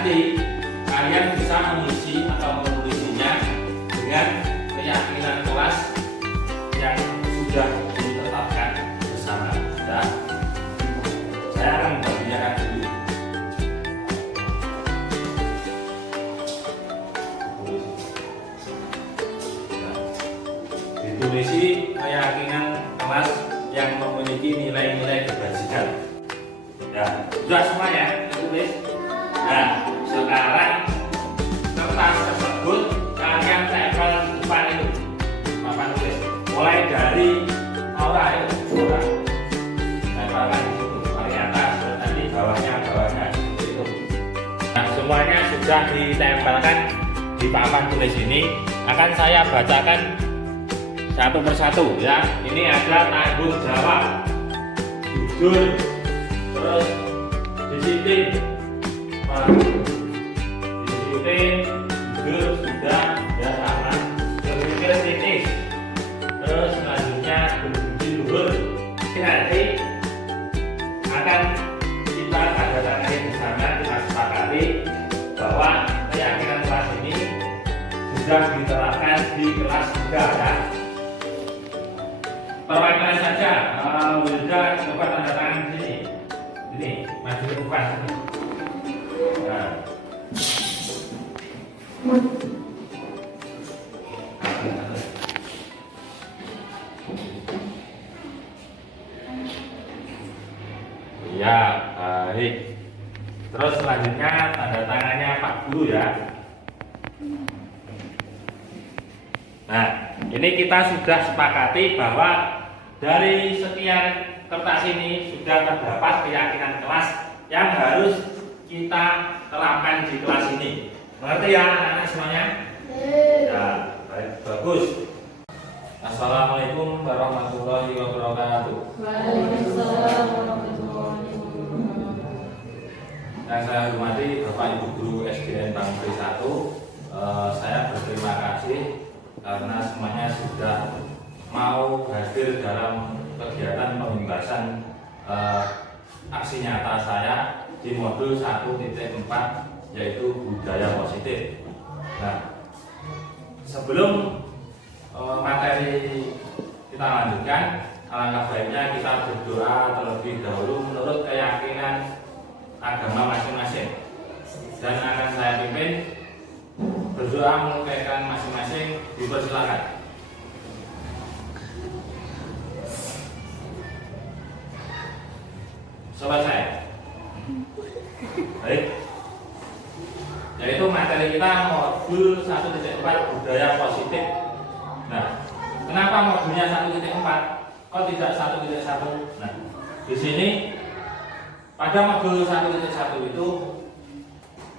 nanti kalian bisa mengisi atau menulisnya dengan keyakinan kelas yang sudah ditetapkan bersama. Ya. Saya akan membagikan dulu. Ditulisi keyakinan kelas yang memiliki nilai-nilai kebajikan. Ya, sudah semuanya ditulis. Nah, sekarang kertas tersebut kalian tempel depan itu, papan tulis. Mulai dari aura itu, aura. Tempelkan di situ, paling atas, nanti bawahnya itu. Nah, semuanya sudah ditempelkan di papan tulis ini. Akan saya bacakan satu persatu ya. Ini ada tanggung jawab, jujur, terus disiplin, jujur sudah ya sama, berpikir kritis, terus selanjutnya berbudi luhur. Nanti akan kita tanda tangani bersama, kita sepakati bahwa keyakinan kelas ini sudah diterapkan di kelas 3 ya. Perwakilan saja, Wilda coba tanda tangan di sini. Ini maju ke depan. Nah. Ya, baik. Terus selanjutnya tanda tangannya Pak Guru ya. Nah, ini kita sudah sepakati bahwa dari sekian kertas ini sudah terdapat keyakinan kelas yang harus kita terapkan di kelas ini. Mengerti ya anak-anak semuanya? Ya, baik, bagus. Assalamualaikum warahmatullahi wabarakatuh. Waalaikumsalam warahmatullahi wabarakatuh. Yang saya hormati Bapak Ibu Guru SDN Bangkri 1, saya berterima kasih karena semuanya sudah mau hadir dalam kegiatan pembebasan aksi nyata saya di modul 1.4 yaitu budaya positif. Nah, sebelum materi kita lanjutkan, alangkah baiknya kita berdoa terlebih dahulu menurut keyakinan agama masing-masing, dan akan saya pimpin berdoa mengucapkan masing-masing. Dipersilakan. Selesai. Baik. Yaitu materi kita modul 1.4 budaya positif. Nah, kenapa modulnya 1.4? Kok tidak 1.1? Nah, di sini pada modul 1.1 itu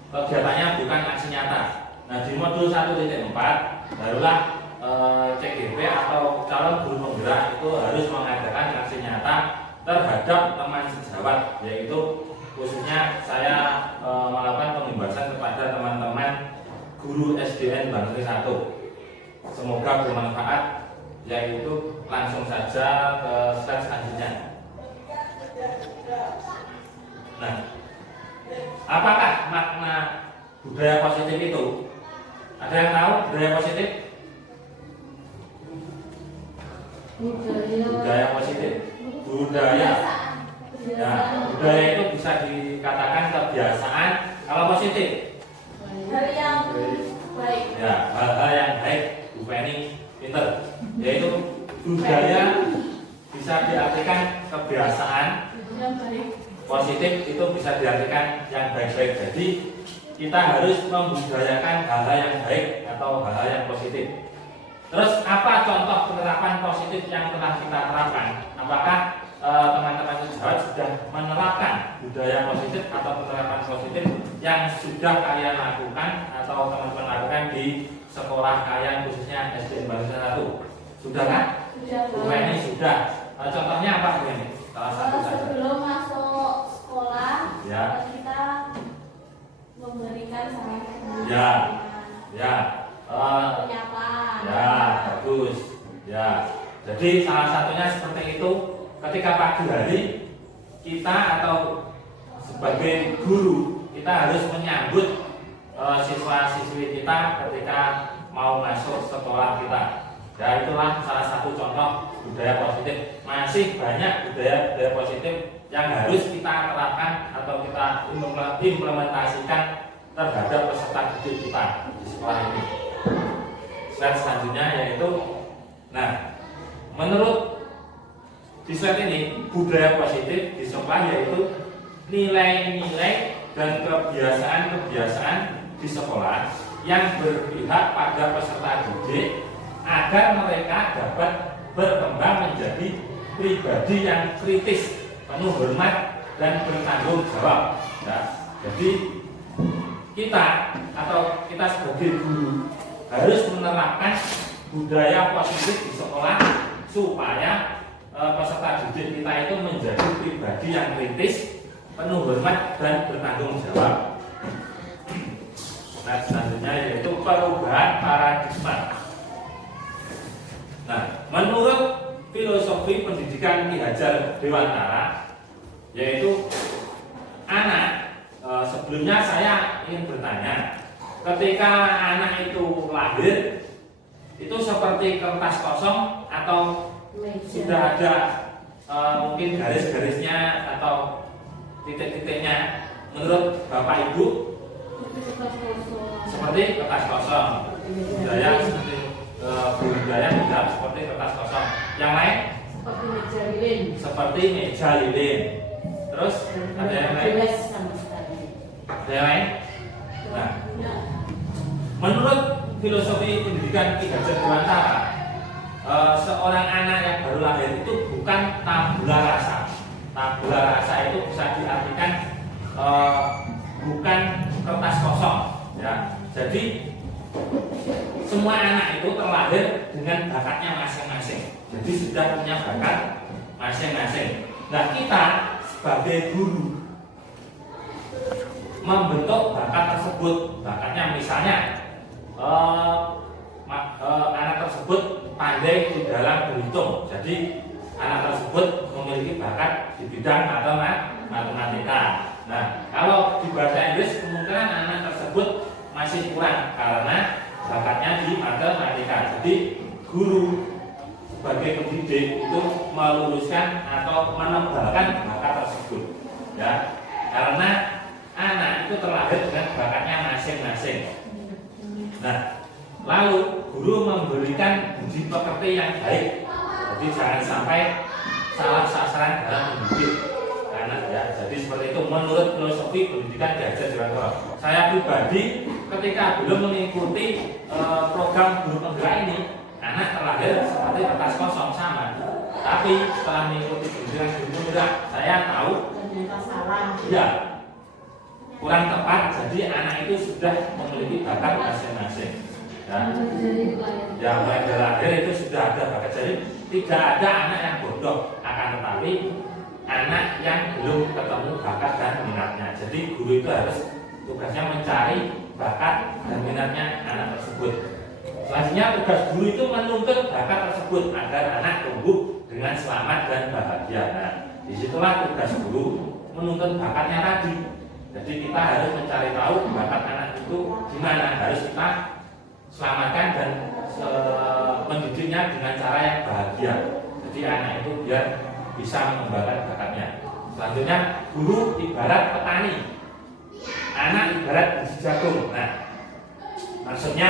kegiatannya bukan aksi nyata. Nah, di modul 1.4 barulah CGP atau calon guru penggerak itu harus mengadakan aksi nyata terhadap teman sejawat, yaitu khususnya saya melakukan pembebasan kepada teman-teman guru SDN Bangkri 1. Semoga bermanfaat, yaitu langsung saja ke slide selanjutnya. Nah, apakah makna budaya positif itu? Ada yang tahu budaya positif? Budaya positif. Budaya. Ya, budaya itu bisa dikatakan kebiasaan. Kalau positif? Hal yang baik. Ya, hal-hal yang baik. Bu Penny pinter. Yaitu budaya bisa diartikan kebiasaan. Yang baik. Positif itu bisa diartikan yang baik-baik. Jadi kita harus membudayakan hal-hal yang baik atau hal-hal yang positif. Terus apa contoh penerapan positif yang telah kita terapkan? Apakah teman-teman sejawat sudah menerapkan budaya positif atau penerapan positif yang sudah kalian lakukan atau teman-teman lakukan di sekolah kalian, khususnya SDN Bangkri 1? Sudah kan? Sudah. Ini sudah. Contohnya apa Bu ini? Salah satu saja. Sebelum masuk sekolah, Ya. kita memberikan salam. Ya. Ya. Menyapa. Ya, bagus. Ya. Jadi salah satunya seperti itu. Ketika pagi hari kita atau sebagai guru kita harus menyambut siswa-siswi kita ketika mau masuk sekolah kita. Ya, itulah salah satu contoh budaya positif. Masih banyak budaya positif yang harus kita terapkan atau kita implementasikan terhadap peserta didik kita di sekolah ini. Slide selanjutnya yaitu, nah, menurut di slide ini budaya positif di sekolah yaitu nilai-nilai dan kebiasaan-kebiasaan di sekolah yang berpihak pada peserta didik agar mereka dapat berkembang menjadi pribadi yang kritis, penuh hormat dan bertanggung jawab. Ya, jadi kita sebagai guru harus menerapkan budaya positif di sekolah supaya peserta didik kita itu menjadi pribadi yang kritis, penuh hormat dan bertanggung jawab. Nah, selanjutnya yaitu perubahan paradigma. Nah, menurut filosofi pendidikan Ki Hajar Dewantara, yaitu anak, sebelumnya saya ingin bertanya, ketika anak itu lahir, itu seperti kertas kosong atau sudah ada mungkin garis-garisnya atau titik-titiknya? Menurut Bapak Ibu, seperti kertas kosong. Budaya seperti budaya tidak seperti kertas kosong. Yang lain? Seperti meja lilin. Seperti meja lilin. Terus ada yang lain? Ada yang lain? Nah, menurut filosofi pendidikan Ki Hajar Dewantara, seorang anak yang baru lahir itu bukan tabula rasa. Tabula rasa itu bisa diartikan bukan kertas kosong, ya. Jadi semua anak itu terlahir dengan bakatnya masing-masing. Jadi sudah punya bakat masing-masing. Nah, kita sebagai guru membentuk bakat tersebut. Bakatnya misalnya anak tersebut pandai di dalam berhitung. Jadi anak tersebut memiliki bakat di bidang matematika. Nah, kalau di bahasa Inggris kemungkinan anak tersebut masih kurang karena bakatnya di matematika. Jadi guru sebagai pendidik itu meluruskan atau menebalkan bakat tersebut, ya. Karena anak itu terlahir dengan bakatnya masing-masing. Nah, lalu guru memberikan budi pekerti yang baik. Jadi jangan sampai salah sasaran dalam mendidik anak, ya. Jadi seperti itu menurut filosofi pendidikan Ki Hajar Dewantara. Saya pribadi ketika belum mengikuti program guru penggerak ini, anak terlahir seperti kertas kosong sama. Tapi setelah mengikuti pendidikan guru penggerak, saya tahu ternyata salah. Ya, kurang tepat. Jadi anak itu sudah memiliki bakat masing-masing. Ya, mulai dari lahir itu sudah ada bakat. Jadi tidak ada anak yang bodoh, akan tetapi anak yang belum ketemu bakat dan minatnya. Jadi guru itu harus tugasnya mencari bakat dan minatnya anak tersebut. Selanjutnya tugas guru itu menuntut bakat tersebut agar anak tumbuh dengan selamat dan bahagia. Nah, disitulah tugas guru menuntut bakatnya tadi. Jadi kita harus mencari tahu bakat anak itu di mana, harus kita selamatkan dan mendidiknya dengan cara yang bahagia. Jadi anak itu biar bisa mengembangkan bakatnya. Selanjutnya guru ibarat petani, anak ibarat biji jagung. Nah, maksudnya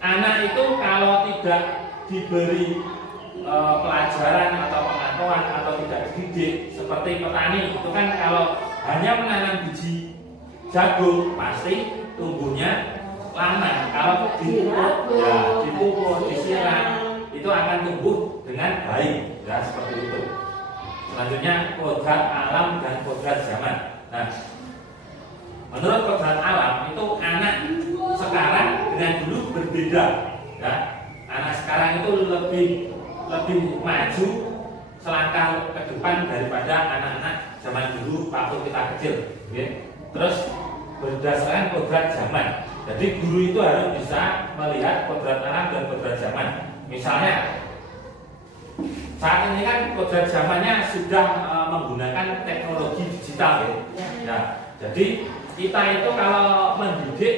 anak itu kalau tidak diberi pelajaran atau pengetahuan atau tidak dididik seperti petani itu kan, kalau hanya menanam biji jagung pasti tumbuhnya lama. Kalau dipupuk, disiram, itu akan tumbuh dengan baik, ya, seperti itu. Selanjutnya kodrat alam dan kodrat zaman. Nah, menurut kodrat alam itu anak sekarang dengan dulu berbeda, ya. Anak sekarang itu lebih maju selangkah ke depan daripada anak-anak zaman dulu waktu kita kecil, ya. Terus berdasarkan kodrat zaman. Jadi guru itu harus bisa melihat kodrat alam dan kodrat zaman. Misalnya saat ini kan kodrat zamannya sudah menggunakan teknologi digital, ya. Ya. Jadi kita itu kalau mendidik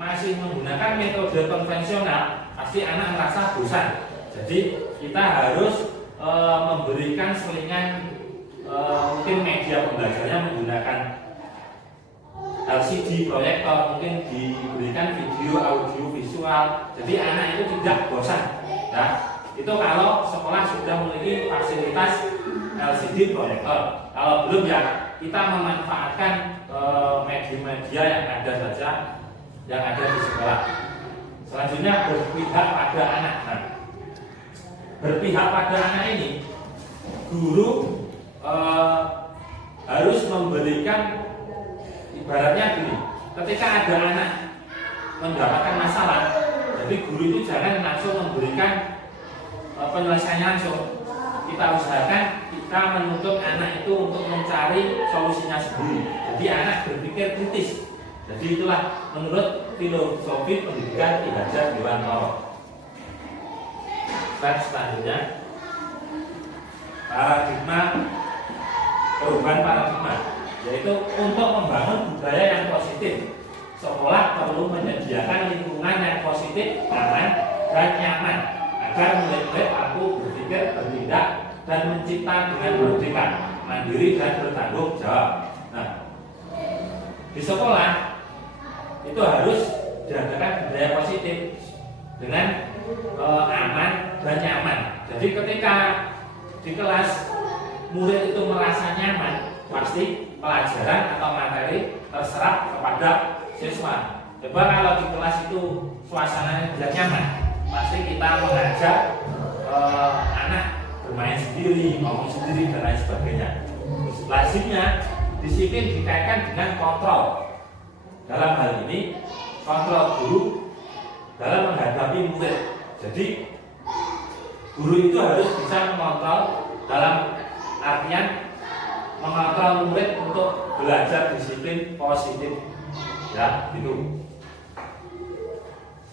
masih menggunakan metode konvensional, pasti anak merasa bosan. Jadi kita harus memberikan selingan mungkin media pembelajarannya menggunakan LCD, proyektor, mungkin diberikan video, audio, visual. Jadi anak itu tidak bosan. Ya, itu kalau sekolah sudah memiliki fasilitas LCD, proyektor. Kalau belum ya kita memanfaatkan media-media yang ada saja, yang ada di sekolah. Selanjutnya berpihak pada anak. Nah, berpihak pada anak ini, guru harus memberikan, ibaratnya gini, ketika ada anak mendapatkan masalah, jadi guru itu jangan langsung memberikan penyelesaiannya langsung. Kita usahakan kita menuntut anak itu untuk mencari solusinya sendiri. Jadi anak berpikir kritis. Jadi itulah menurut filosofi pendidikan Ki Hajar Dewantara. Selanjutnya, perubahan paradigma, yaitu untuk membangun budaya yang positif. Sekolah perlu menyediakan lingkungan yang positif, aman, dan nyaman agar murid-murid mampu berpikir, bertindak, dan mencipta dengan merdeka, mandiri, dan bertanggung jawab. Nah, di sekolah itu harus diadakan budaya positif dengan aman dan nyaman. Jadi ketika di kelas murid itu merasa nyaman, pasti pelajaran atau materi terserap kepada siswa. Coba kalau di kelas itu suasananya tidak nyaman, pasti kita mengajak anak bermain sendiri, ngomong sendiri, dan lain sebagainya. Lazimnya disiplin dikaitkan dengan kontrol. Dalam hal ini kontrol guru dalam menghadapi murid. Jadi guru itu harus bisa mengontrol, dalam artian mengontrol murid untuk belajar disiplin positif. Ya, gitu.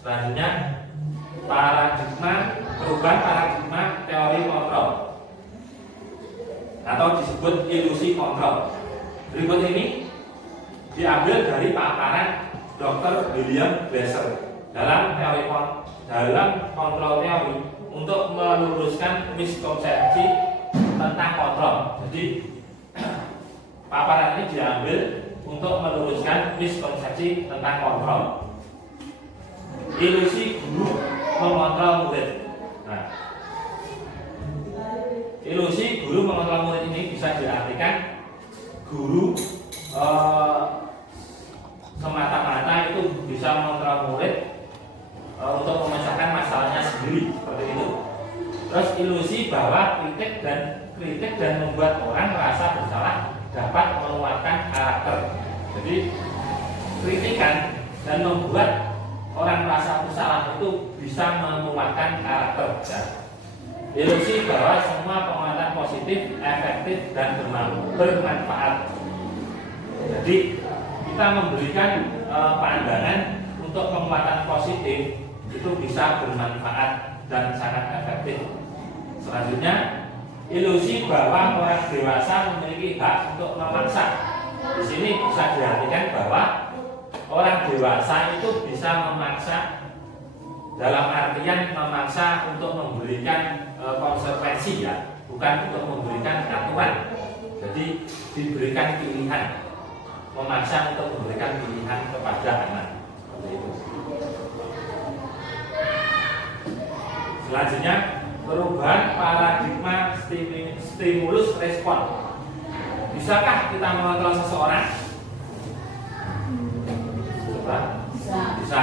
Selanjutnya, perubahan paradigma teori kontrol atau disebut ilusi kontrol. Berikut ini diambil dari paparan Dr. William Glasser dalam kontrol teori untuk meluruskan miskonsepsi tentang kontrol. Jadi paparan ini diambil untuk meluruskan miskonsepsi tentang kontrol. Ilusi guru mengontrol murid. Nah, ilusi guru mengontrol murid ini bisa diartikan guru semata-mata itu bisa mengontrol murid untuk memecahkan masalahnya sendiri, seperti itu. Terus ilusi bahwa kritik dan membuat orang merasa bersalah dapat menguatkan karakter. Jadi kritikan dan membuat orang merasa bersalah itu bisa menguatkan karakter. Ya. Ilusi bahwa semua penguatan positif, efektif, dan bermanfaat. Jadi kita memberikan pandangan untuk penguatan positif itu bisa bermanfaat dan sangat efektif. Selanjutnya, ilusi bahwa orang dewasa memiliki hak untuk memaksa. Di sini bisa diartikan bahwa orang dewasa itu bisa memaksa, dalam artian memaksa untuk memberikan konsekuensi, ya, bukan untuk memberikan aturan. Jadi diberikan pilihan, memaksa untuk memberikan pilihan kepada anak. Seperti itu. Selanjutnya, perubahan paradigma stimulus respon. Bisakah kita mengontrol seseorang? Coba. Bisa.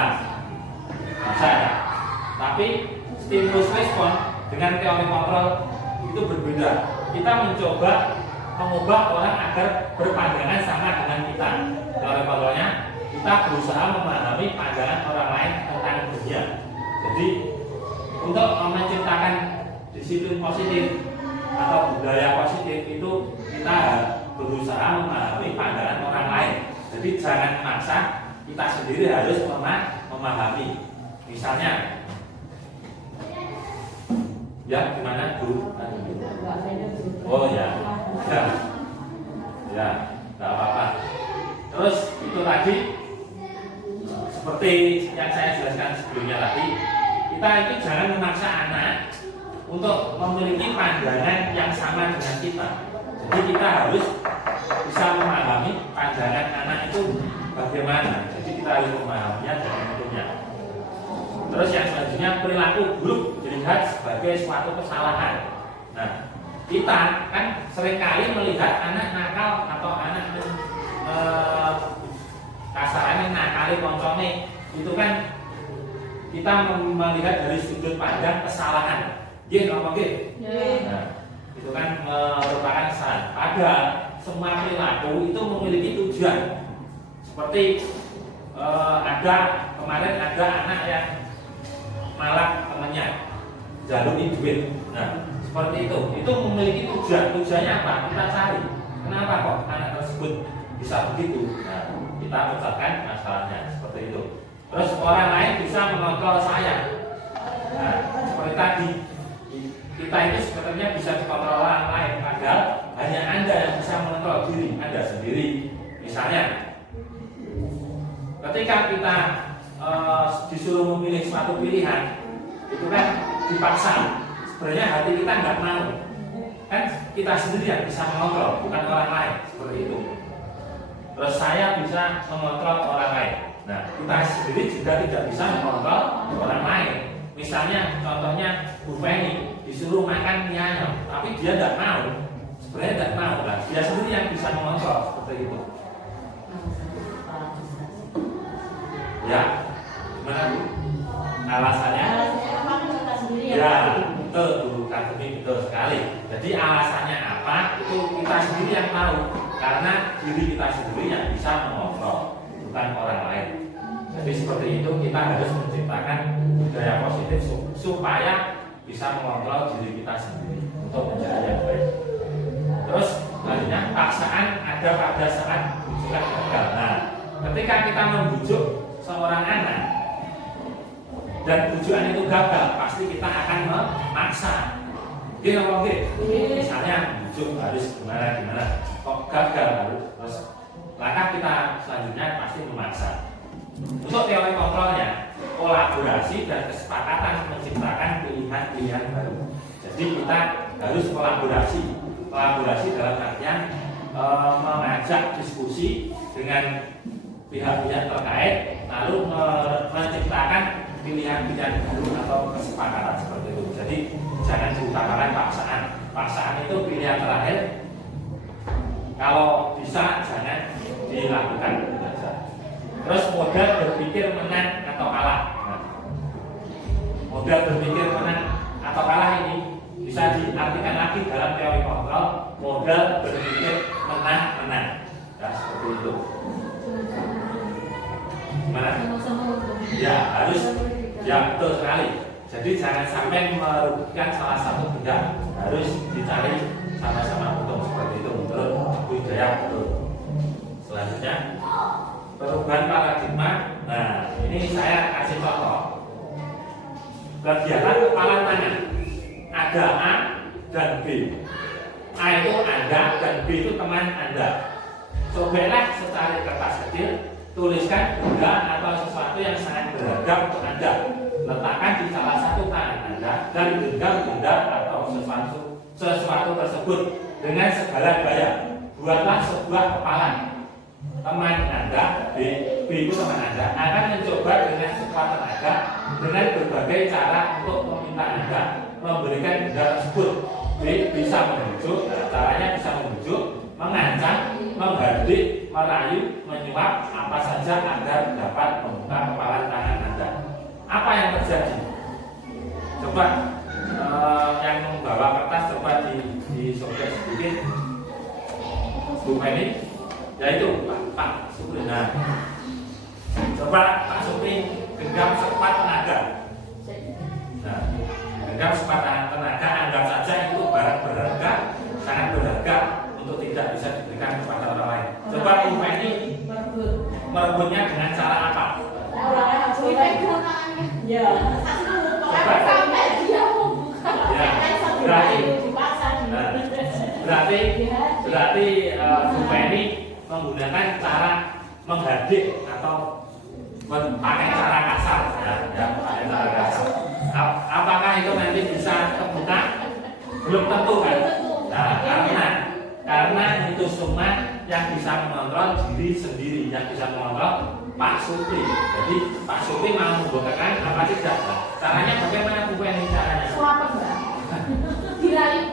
Bisa, ya. Tapi stimulus respon dengan teori kontrol itu berbeda. Kita mencoba mengubah orang agar berpandangan sama dengan kita. Teori kontrolnya, kita berusaha memahami pandangan orang lain tentang dunia. Jadi untuk menciptakan disiplin positif atau budaya positif itu kita berusaha memahami pandangan orang lain. Jadi jangan memaksa, kita sendiri harus memahami. Misalnya, ya gimana Bu? Oh ya, ya, ya, nggak apa-apa. Terus itu tadi seperti yang saya jelaskan sebelumnya tadi, kita itu jangan memaksa anak untuk memiliki pandangan yang sama dengan kita. Jadi kita harus bisa memahami pandangan anak itu bagaimana. Jadi kita harus memahaminya dan menentunya. Terus yang selanjutnya, perilaku buruk dilihat sebagai suatu kesalahan. Nah, kita kan seringkali melihat anak nakal atau anak kasarannya nakali koncone, itu kan kita melihat dari sudut pandang kesalahan. Dia ngomong gitu. Nah, itu kan merupakan kesalahan. Padahal semua perilaku itu memiliki tujuan. Seperti kemarin ada anak yang malak temannya, jaluki duit. Nah, seperti itu memiliki tujuan. Tujuannya apa? Kita cari. Kenapa kok anak tersebut bisa begitu? Nah, kita pecahkan masalahnya seperti itu. Terus orang lain bisa mengontrol saya. Nah, seperti tadi, kita itu sebenarnya bisa dikontrol orang lain. Padahal hanya Anda yang bisa mengontrol diri Anda sendiri. Misalnya, ketika kita disuruh memilih suatu pilihan, itu kan dipaksa. Sebenarnya hati kita nggak mau, kan kita sendiri yang bisa mengontrol, bukan orang lain, seperti itu. Terus saya bisa mengontrol orang lain. Nah, kita sendiri juga tidak bisa mengontrol orang lain. Misalnya, contohnya Bu Feni disuruh makan mie ayam, tapi dia tidak mau. Sebenarnya tidak mau lah. Dia sendiri yang bisa mengontrol, seperti itu. Ya, gimana Bu? Alasannya? Ya, betul Bu Kartini, betul sekali. Jadi alasannya apa? Itu kita sendiri yang tahu. Karena diri kita sendiri yang bisa mengontrol, bukan orang lain. Jadi seperti itu kita harus menciptakan budaya positif supaya bisa mengontrol diri kita sendiri untuk menjadi yang baik. Terus selanjutnya, paksaan ada pada saat bujukan gagal. Nah, ketika kita membujuk seorang anak dan bujukan itu gagal, pasti kita akan memaksa. Dia ngomong gitu, misalnya bujuk harus gimana, kok gagal terus langkah kita selanjutnya pasti memaksa. Untuk teori kontrolnya, kolaborasi dan kesepakatan menciptakan pilihan-pilihan baru. Jadi kita harus kolaborasi dalam artian mengajak diskusi dengan pihak-pihak terkait, lalu menciptakan pilihan-pilihan baru atau kesepakatan seperti itu. Jadi jangan diutamakan paksaan. Paksaan itu pilihan terakhir. Kalau bisa jangan dilakukan. Terus modal berpikir menang atau kalah. Nah, modal berpikir menang atau kalah ini bisa diartikan lagi dalam teori kontrol. Modal berpikir menang. Ya, seperti itu. Gimana? Ya, harus. Ya, betul sekali. Jadi jangan sampai merugikan salah satu pihak. Harus dicari sama-sama untung, seperti itu menurut budaya betul. Selanjutnya, perubahan paradigma. Nah, ini saya kasih contoh. Kegiatan kepala tangan. Ada A dan B. A itu Anda dan B itu teman Anda. Cobalah secari kertas kecil, tuliskan benda atau sesuatu yang sangat berharga untuk Anda. Letakkan di salah satu tangan Anda dan genggam benda atau sesuatu tersebut dengan segala gaya. Buatlah sebuah kepalan. Teman Anda, B itu teman Anda, akan mencoba dengan sekuat tenaga dengan berbagai cara untuk meminta Anda memberikan benda tersebut. B bisa membujuk, caranya bisa membujuk, mengancam, menghardik, merayu, menyuap, apa saja agar dapat membuka kepalan tangan Anda. Apa yang terjadi? Coba yang membawa kertas coba disobek sedikit. Bu Feni, yaitu Pak Supri. Nah, coba Pak Supri genggam sekuat tenaga. Nah, genggam sekuat tenaga, anggap saja itu barang berharga, sangat berharga untuk tidak bisa diberikan kepada orang lain. Coba Bu Feni merebutnya dengan cara apa? Ya. Berarti Bu Feni menggunakan cara menghadik atau pakai cara kasar, ya pakai cara kasar. Apakah itu nanti bisa kebuka? Belum tentu kan? Nah, karena itu semua yang bisa mengontrol diri sendiri, yang bisa mengontrol Pak Supri. Jadi Pak Supri mau membuktikan apa tidak? Caranya bagaimana Bu ini caranya? Suapan Mbak. Dirayu.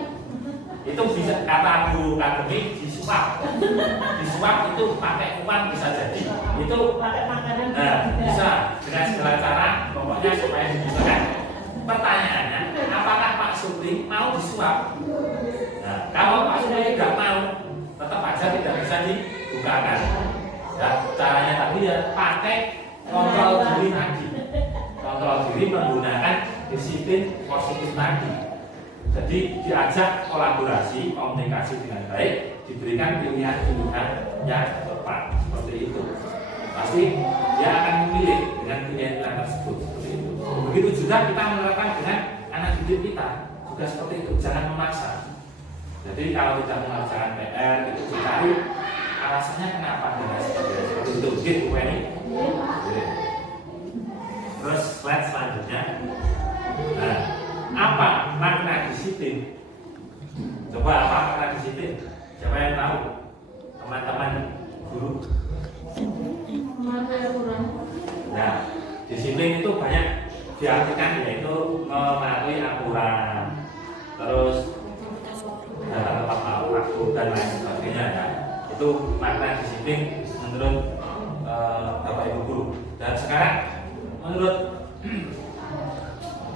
Itu bisa kata guru akademik disuap. Disuap itu pakai uang bisa jadi. Itu Pakai makanan. nah, bisa dengan segala cara pokoknya supaya dibuktikan. Pertanyaannya, apakah Pak Supri mau disuap? Nah, kalau Pak Supri tidak mau, tetap aja tidak bisa dibukakan. Ya, caranya tadi ya pakai kontrol diri tadi. Kontrol diri menggunakan disiplin positif tadi. Jadi diajak kolaborasi, komunikasi dengan baik, diberikan pilihan-pilihan yang tepat seperti itu. Pasti dia akan memilih dengan pilihan tersebut seperti itu. Begitu juga kita menerapkan dengan anak didik kita juga seperti itu. Jangan memaksa. Jadi kalau tidak mengerjakan PR itu dicari alasannya kenapa dengan seperti itu. Gitu Bu Eni. Terus slide selanjutnya. Nah, apa makna disiplin? Coba apa makna disiplin? Siapa yang tahu? Teman-teman guru. Nah, disiplin itu banyak diartikan yaitu mematuhi aturan, terus datang tepat waktu dan lain sebagainya ya. Itu makna disiplin menurut Bapak Ibu guru. Dan sekarang menurut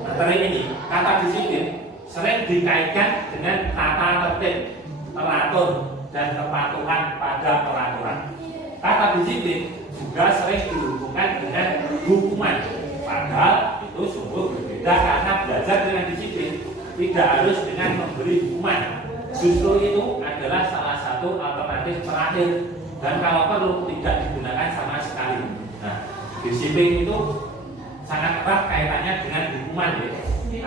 materi ini kata disiplin sering dikaitkan dengan tata tertib, teratur dan kepatuhan pada peraturan. Kata disiplin juga sering dihubungkan dengan hukuman. Padahal itu sungguh berbeda karena belajar dengan disiplin tidak harus dengan memberi hukuman. Justru itu adalah salah satu alternatif terakhir dan kalau perlu tidak digunakan sama sekali. Nah, disiplin itu sangat erat kaitannya dengan hukuman ya,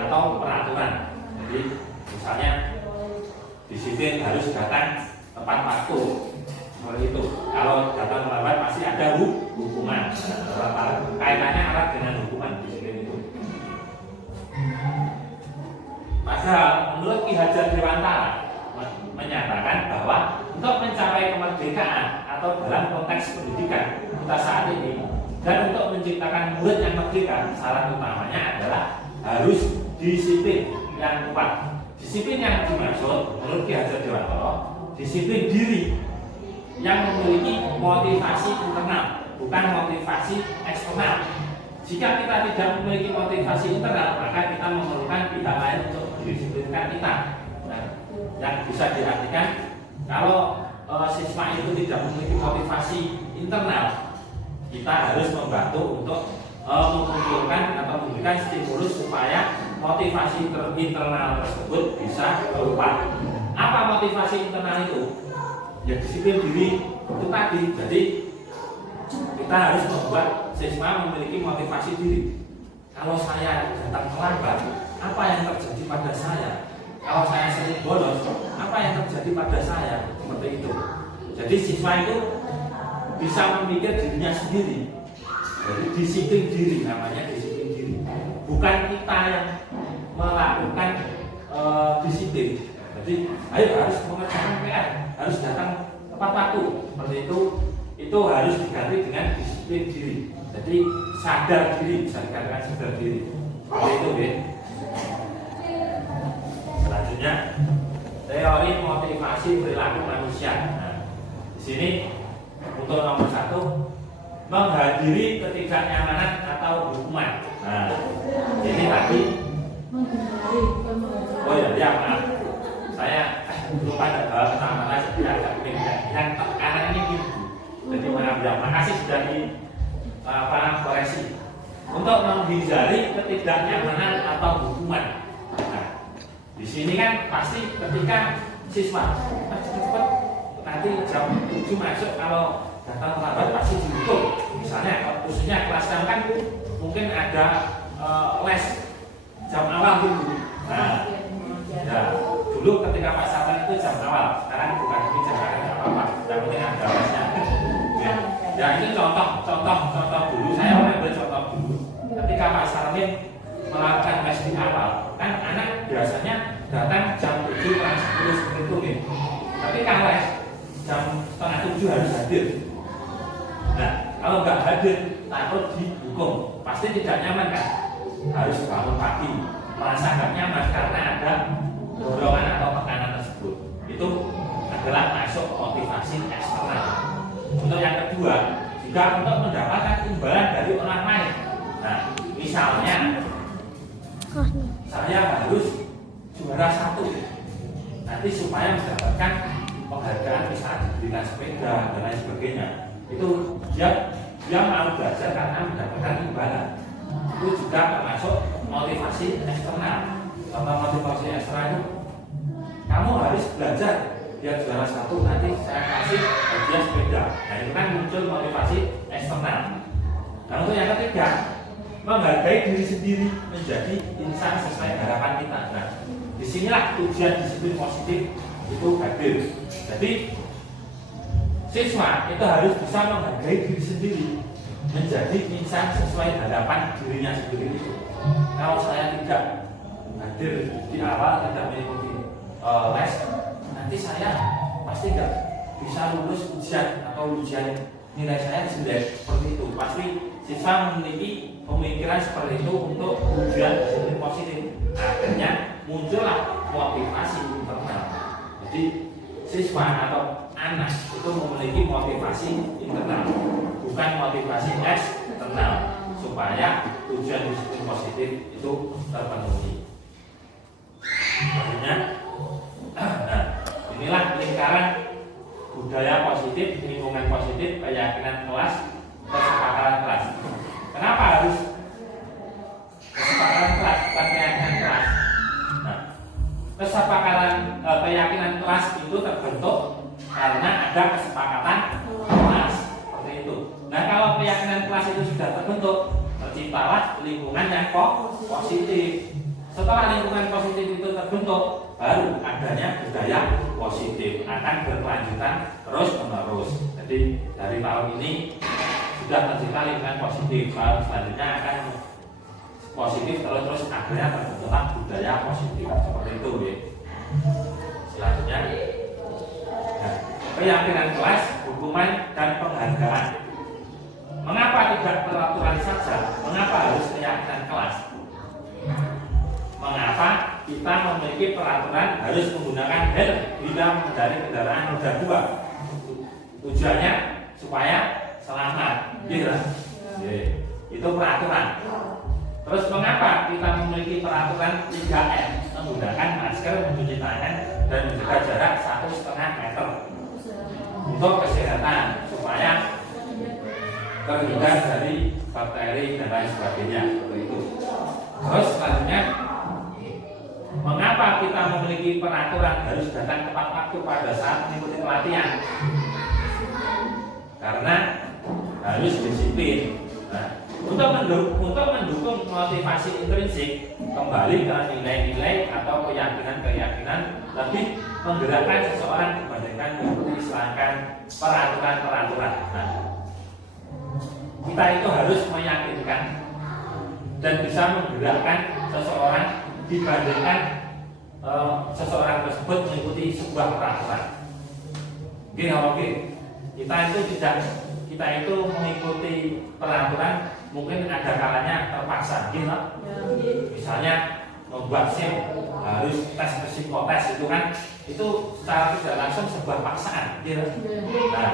atau peraturan. Jadi misalnya disiplin harus datang tepat waktu seperti itu. Kalau datang terlambat pasti ada hukuman. Kaitannya erat dengan hukuman disiplin itu. Padahal menurut Ki Hajar Dewantara menyatakan bahwa untuk mencapai kemerdekaan atau dalam konteks pendidikan kita saat ini dan untuk menciptakan murid yang merdeka, syarat utamanya adalah harus disiplin yang kuat. Disiplin yang dimaksud menurut Ki Hajar Dewantara, disiplin diri yang memiliki motivasi internal, bukan motivasi eksternal. Jika kita tidak memiliki motivasi internal, maka kita memerlukan pihak lain untuk mendisiplinkan kita. Nah, yang bisa diartikan kalau siswa itu tidak memiliki motivasi internal, kita harus membantu untuk mengumpulkan atau memberikan stimulus supaya motivasi internal tersebut bisa keluar. Apa motivasi internal itu? Ya disiplin diri itu tadi. Jadi kita harus membuat siswa memiliki motivasi diri. Kalau saya datang terlambat, apa yang terjadi pada saya? Kalau saya sering bolos, apa yang terjadi pada saya? Seperti itu. Jadi siswa itu bisa memikir dirinya sendiri. Jadi disiplin diri namanya disiplin diri. Bukan kita yang melakukan disiplin. Jadi ayo harus mengerjakan PR, harus datang tepat waktu. Seperti itu harus diganti dengan disiplin diri. Jadi sadar diri, bisa dikatakan sadar diri. Seperti itu, Ben. Selanjutnya teori motivasi perilaku manusia. Nah, di sini untuk nomor 1 menghadiri ketidaknyamanan atau hukuman. Nah, ini tadi. Oh ya, maaf. Saya lupa ada bawa pertama lagi agak yang anak ini gitu. Jadi maaf ya, makasih sudah di koreksi. Untuk menghindari ketidaknyamanan atau hukuman. Nah, di sini kan pasti ketika siswa cepat nanti jam 7 masuk, kalau datang terlambat pasti dihukum. Misalnya khususnya kelas 6 kan mungkin ada les jam awal dulu. Nah, ya dulu ketika Pak Saban itu jam awal, sekarang bukan ini jam awal apa-apa, yang penting ada lesnya. Ya itu contoh dulu, saya ambil contoh dulu. Ketika Pak Sarmin melakukan tes di awal, kan anak biasanya datang jam 7 kurang 10 seperti itu nih. Tapi kalau jam setengah 7 harus hadir. Nah, kalau nggak hadir, takut dihukum, pasti tidak nyaman kan? Harus bangun pagi, merasa nggak nyaman karena ada dorongan atau tekanan tersebut. Itu adalah masuk motivasi eksternal. Untuk yang kedua, juga untuk mendapatkan imbalan dari orang lain. Nah, misalnya saya harus juara 1 nanti supaya mendapatkan penghargaan, misalnya diberikan sepeda dan lain sebagainya. Itu dia mau belajar karena mendapatkan imbalan. Itu juga termasuk motivasi eksternal. Contoh motivasi eksternal itu, kamu harus belajar biar juara 1 nanti saya kasih hadiah sepeda. Nah, itu kan muncul motivasi eksternal. Nah, untuk yang ketiga, menghargai diri sendiri menjadi insan sesuai harapan kita. Nah, disinilah tujuan disiplin positif itu hadir. Jadi siswa itu harus bisa menghargai diri sendiri menjadi insan sesuai harapan dirinya sendiri itu. Kalau saya tidak hadir di awal, tidak mengikuti les, nanti saya pasti nggak bisa lulus ujian atau ujian nilai saya jelek seperti itu. Pasti siswa memiliki pemikiran seperti itu untuk tujuan disiplin positif. Akhirnya muncullah motivasi internal. Jadi siswa atau anak itu memiliki motivasi internal, bukan motivasi eksternal, supaya tujuan disiplin positif itu terpenuhi. Artinya, nah, inilah lingkaran budaya positif, lingkungan positif, keyakinan kelas, kesepakatan kelas. Kenapa harus kesepakatan kelas, bukan keyakinan kelas? Nah, kesepakatan keyakinan kelas itu terbentuk karena ada kesepakatan kelas seperti itu. Nah, kalau keyakinan kelas itu sudah terbentuk, terciptalah lingkungan yang positif. Setelah lingkungan positif itu terbentuk, baru adanya budaya positif akan berkelanjutan terus menerus. Jadi dari tahun ini sudah tercipta lingkungan positif, tahun selanjutnya akan positif terus akhirnya terbentuklah budaya positif seperti itu ya. Selanjutnya, nah, keyakinan kelas, hukuman dan penghargaan. Mengapa tidak peraturan saja? Mengapa harus keyakinan kelas? Mengapa kita memiliki peraturan harus menggunakan helm bila mengendarai kendaraan roda 2? Tujuannya supaya selamat, gitu. Itu peraturan. Terus mengapa kita memiliki peraturan 3M, menggunakan masker, mencuci tangan, dan menjaga jarak 1,5 meter untuk kesehatan supaya terhindar dari bakteri dan lain sebagainya seperti itu. Terus selanjutnya, mengapa kita memiliki peraturan harus datang tepat waktu pada saat mengikuti pelatihan? Karena harus disiplin. Nah, untuk mendukung motivasi intrinsik, kembali ke nilai-nilai atau keyakinan-keyakinan lebih menggerakkan seseorang dibandingkan mengikuti serangkaian peraturan-peraturan. Nah, kita itu harus meyakinkan dan bisa menggerakkan seseorang dibandingkan seseorang tersebut mengikuti sebuah peraturan. Oke. Kita itu mengikuti peraturan mungkin ada kalanya terpaksa, misalnya membuat SIM harus tes psikotes itu kan, itu secara tidak langsung sebuah paksaan, Nah,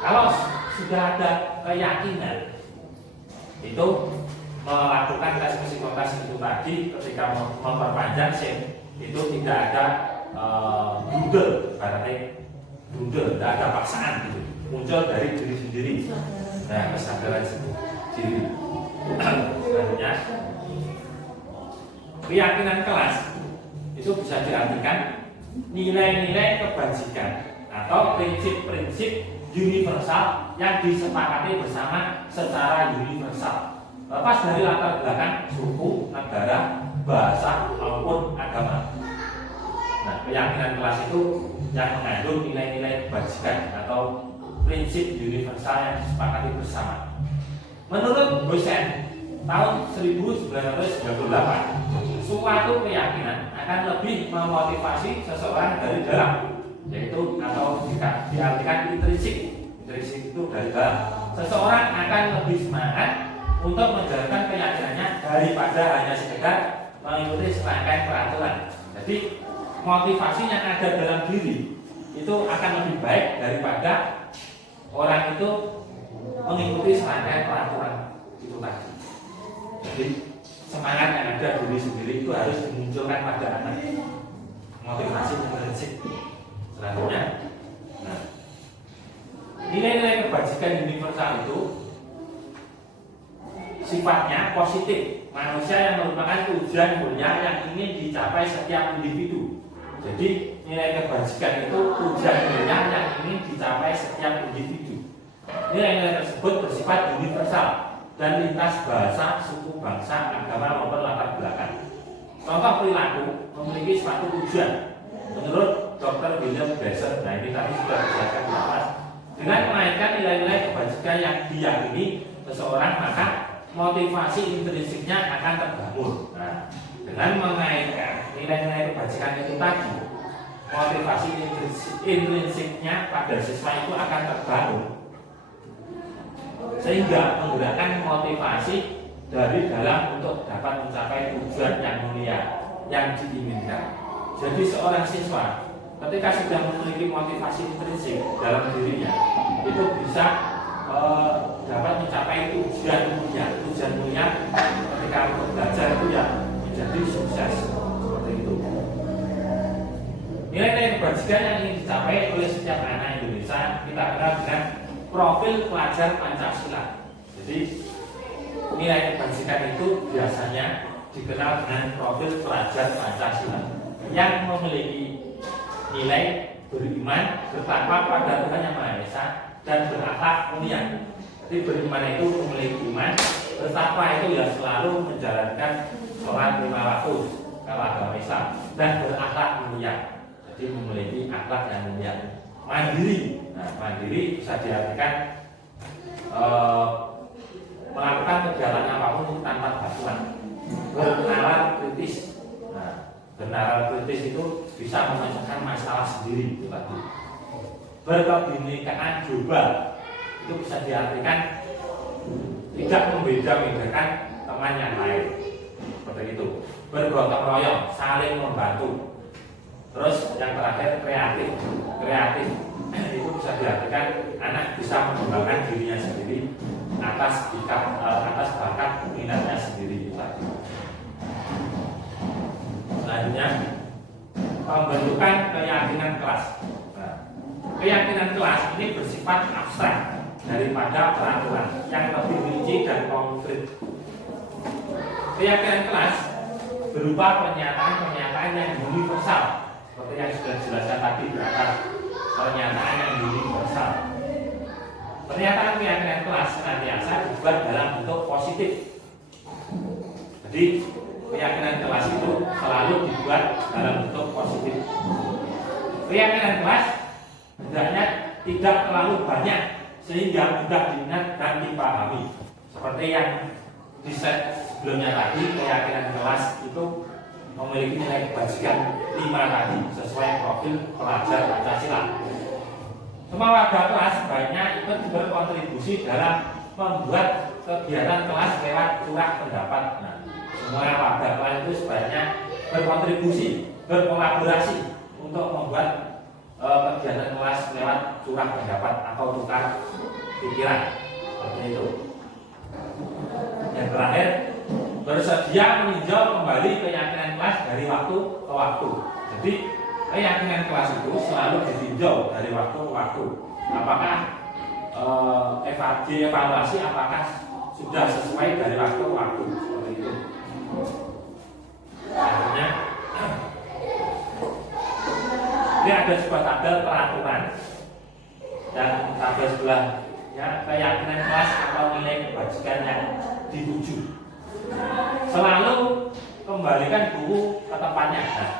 kalau sudah ada keyakinan itu melakukan tes psikotes itu tadi, ketika memperpanjang SIM itu tidak ada dudel, tidak ada paksaan gitu, muncul dari diri sendiri. Nah, kesadaran diri. Selanjutnya, keyakinan kelas itu bisa diartikan nilai-nilai kebajikan atau prinsip-prinsip universal yang disepakati bersama secara universal, lepas dari latar belakang suku, negara, bahasa maupun agama. Nah, keyakinan kelas itu yang mengandung nilai-nilai kebajikan atau prinsip universal yang disepakati bersama. Menurut dosen tahun 1998, suatu keyakinan akan lebih memotivasi seseorang dari dalam, yaitu atau diartikan intrinsik. Intrinsik itu dari dalam. Seseorang akan lebih semangat untuk menjalankan keyakinannya daripada hanya sekedar mengikuti serangkaian peraturan. Jadi motivasi yang ada dalam diri itu akan lebih baik daripada orang itu mengikuti serangkaian peraturan itu tadi. Jadi semangat yang ada diri sendiri itu harus dimunculkan pada anak. Motivasi intrinsik. Selanjutnya, nah, nilai-nilai kebajikan universal itu sifatnya positif. Manusia yang merupakan tujuan mulia yang ingin dicapai setiap individu. Jadi nilai kebajikan itu tujuan mulia yang ingin dicapai setiap individu. Nilai-nilai tersebut bersifat universal dan lintas bahasa, suku, bangsa, agama maupun latar belakang. Contoh perilaku memiliki suatu tujuan. Menurut Dr. William Besser, nah ini tadi sudah dijelaskan di atas, dengan menaikkan nilai-nilai kebajikan yang diyakini seseorang, maka motivasi intrinsiknya akan terbangun. Nah, dengan menaikkan nilai-nilai kebajikan itu tadi, motivasi intrinsiknya pada siswa itu akan terbangun, sehingga menggunakan motivasi dari dalam untuk dapat mencapai tujuan yang mulia yang diinginkan. Jadi seorang siswa ketika sudah memiliki motivasi intrinsik dalam dirinya, itu bisa dapat mencapai tujuan mulia. Tujuan mulia ketika untuk belajar itu ya menjadi sukses seperti itu. Nilai-nilai kebajikan yang ingin dicapai oleh setiap anak Indonesia kita kenal dengan profil pelajar Pancasila. Jadi nilai kebajikan itu biasanya dikenal dengan profil pelajar Pancasila yang memiliki nilai beriman, bertakwa pada Tuhan Yang Maha Esa, dan berakhlak mulia. Jadi beriman itu memiliki iman, bertakwa itu ya selalu menjalankan sholat 5 waktu kalau agama Islam, dan berakhlak mulia. Jadi memiliki akhlak yang mulia. Mandiri, nah mandiri bisa diartikan melakukan kegiatan apapun tanpa bantuan. Bernalar kritis. Bernalar kritis itu bisa memecahkan masalah sendiri itu tadi. Berkebinekaan global itu bisa diartikan tidak membeda-bedakan teman yang lain, seperti itu. Bergotong royong, saling membantu. Terus yang terakhir kreatif. Kreatif itu bisa diartikan anak bisa mengembangkan dirinya sendiri atas bakat minatnya sendiri itu tadi. Selanjutnya, pembentukan keyakinan kelas. Nah, keyakinan kelas ini bersifat abstrak daripada peraturan yang lebih rinci dan konkret. Keyakinan kelas berupa pernyataan-pernyataan yang universal, seperti yang sudah dijelaskan tadi di atas, pernyataan yang universal. Pernyataan keyakinan kelas senantiasa dibuat dalam bentuk positif. Jadi keyakinan kelas itu selalu dibuat dalam bentuk positif. Keyakinan kelas hendaknya tidak terlalu banyak sehingga mudah diingat dan dipahami. Seperti yang di set sebelumnya tadi, keyakinan kelas itu memiliki nilai kebajikan 5 tadi sesuai profil pelajar Pancasila. Semua warga kelas sebaiknya ikut berkontribusi dalam membuat kegiatan kelas lewat curah pendapat. Nah, semua warga kelas itu sebaiknya berkontribusi, berkolaborasi untuk membuat kegiatan kelas lewat curah pendapat atau tukar pikiran, seperti itu. Yang terakhir, bersedia meninjau kembali keyakinan kelas dari waktu ke waktu. Jadi keyakinan kelas itu selalu ditinjau dari waktu ke waktu. Apakah evaluasi apakah sudah sesuai dari waktu ke waktu, seperti itu. Selanjutnya, ini ada sebuah tabel peraturan dan tabel sebelahnya keyakinan kelas atau nilai kebajikan yang dituju. Selalu kembalikan buku ke tempatnya. Nah,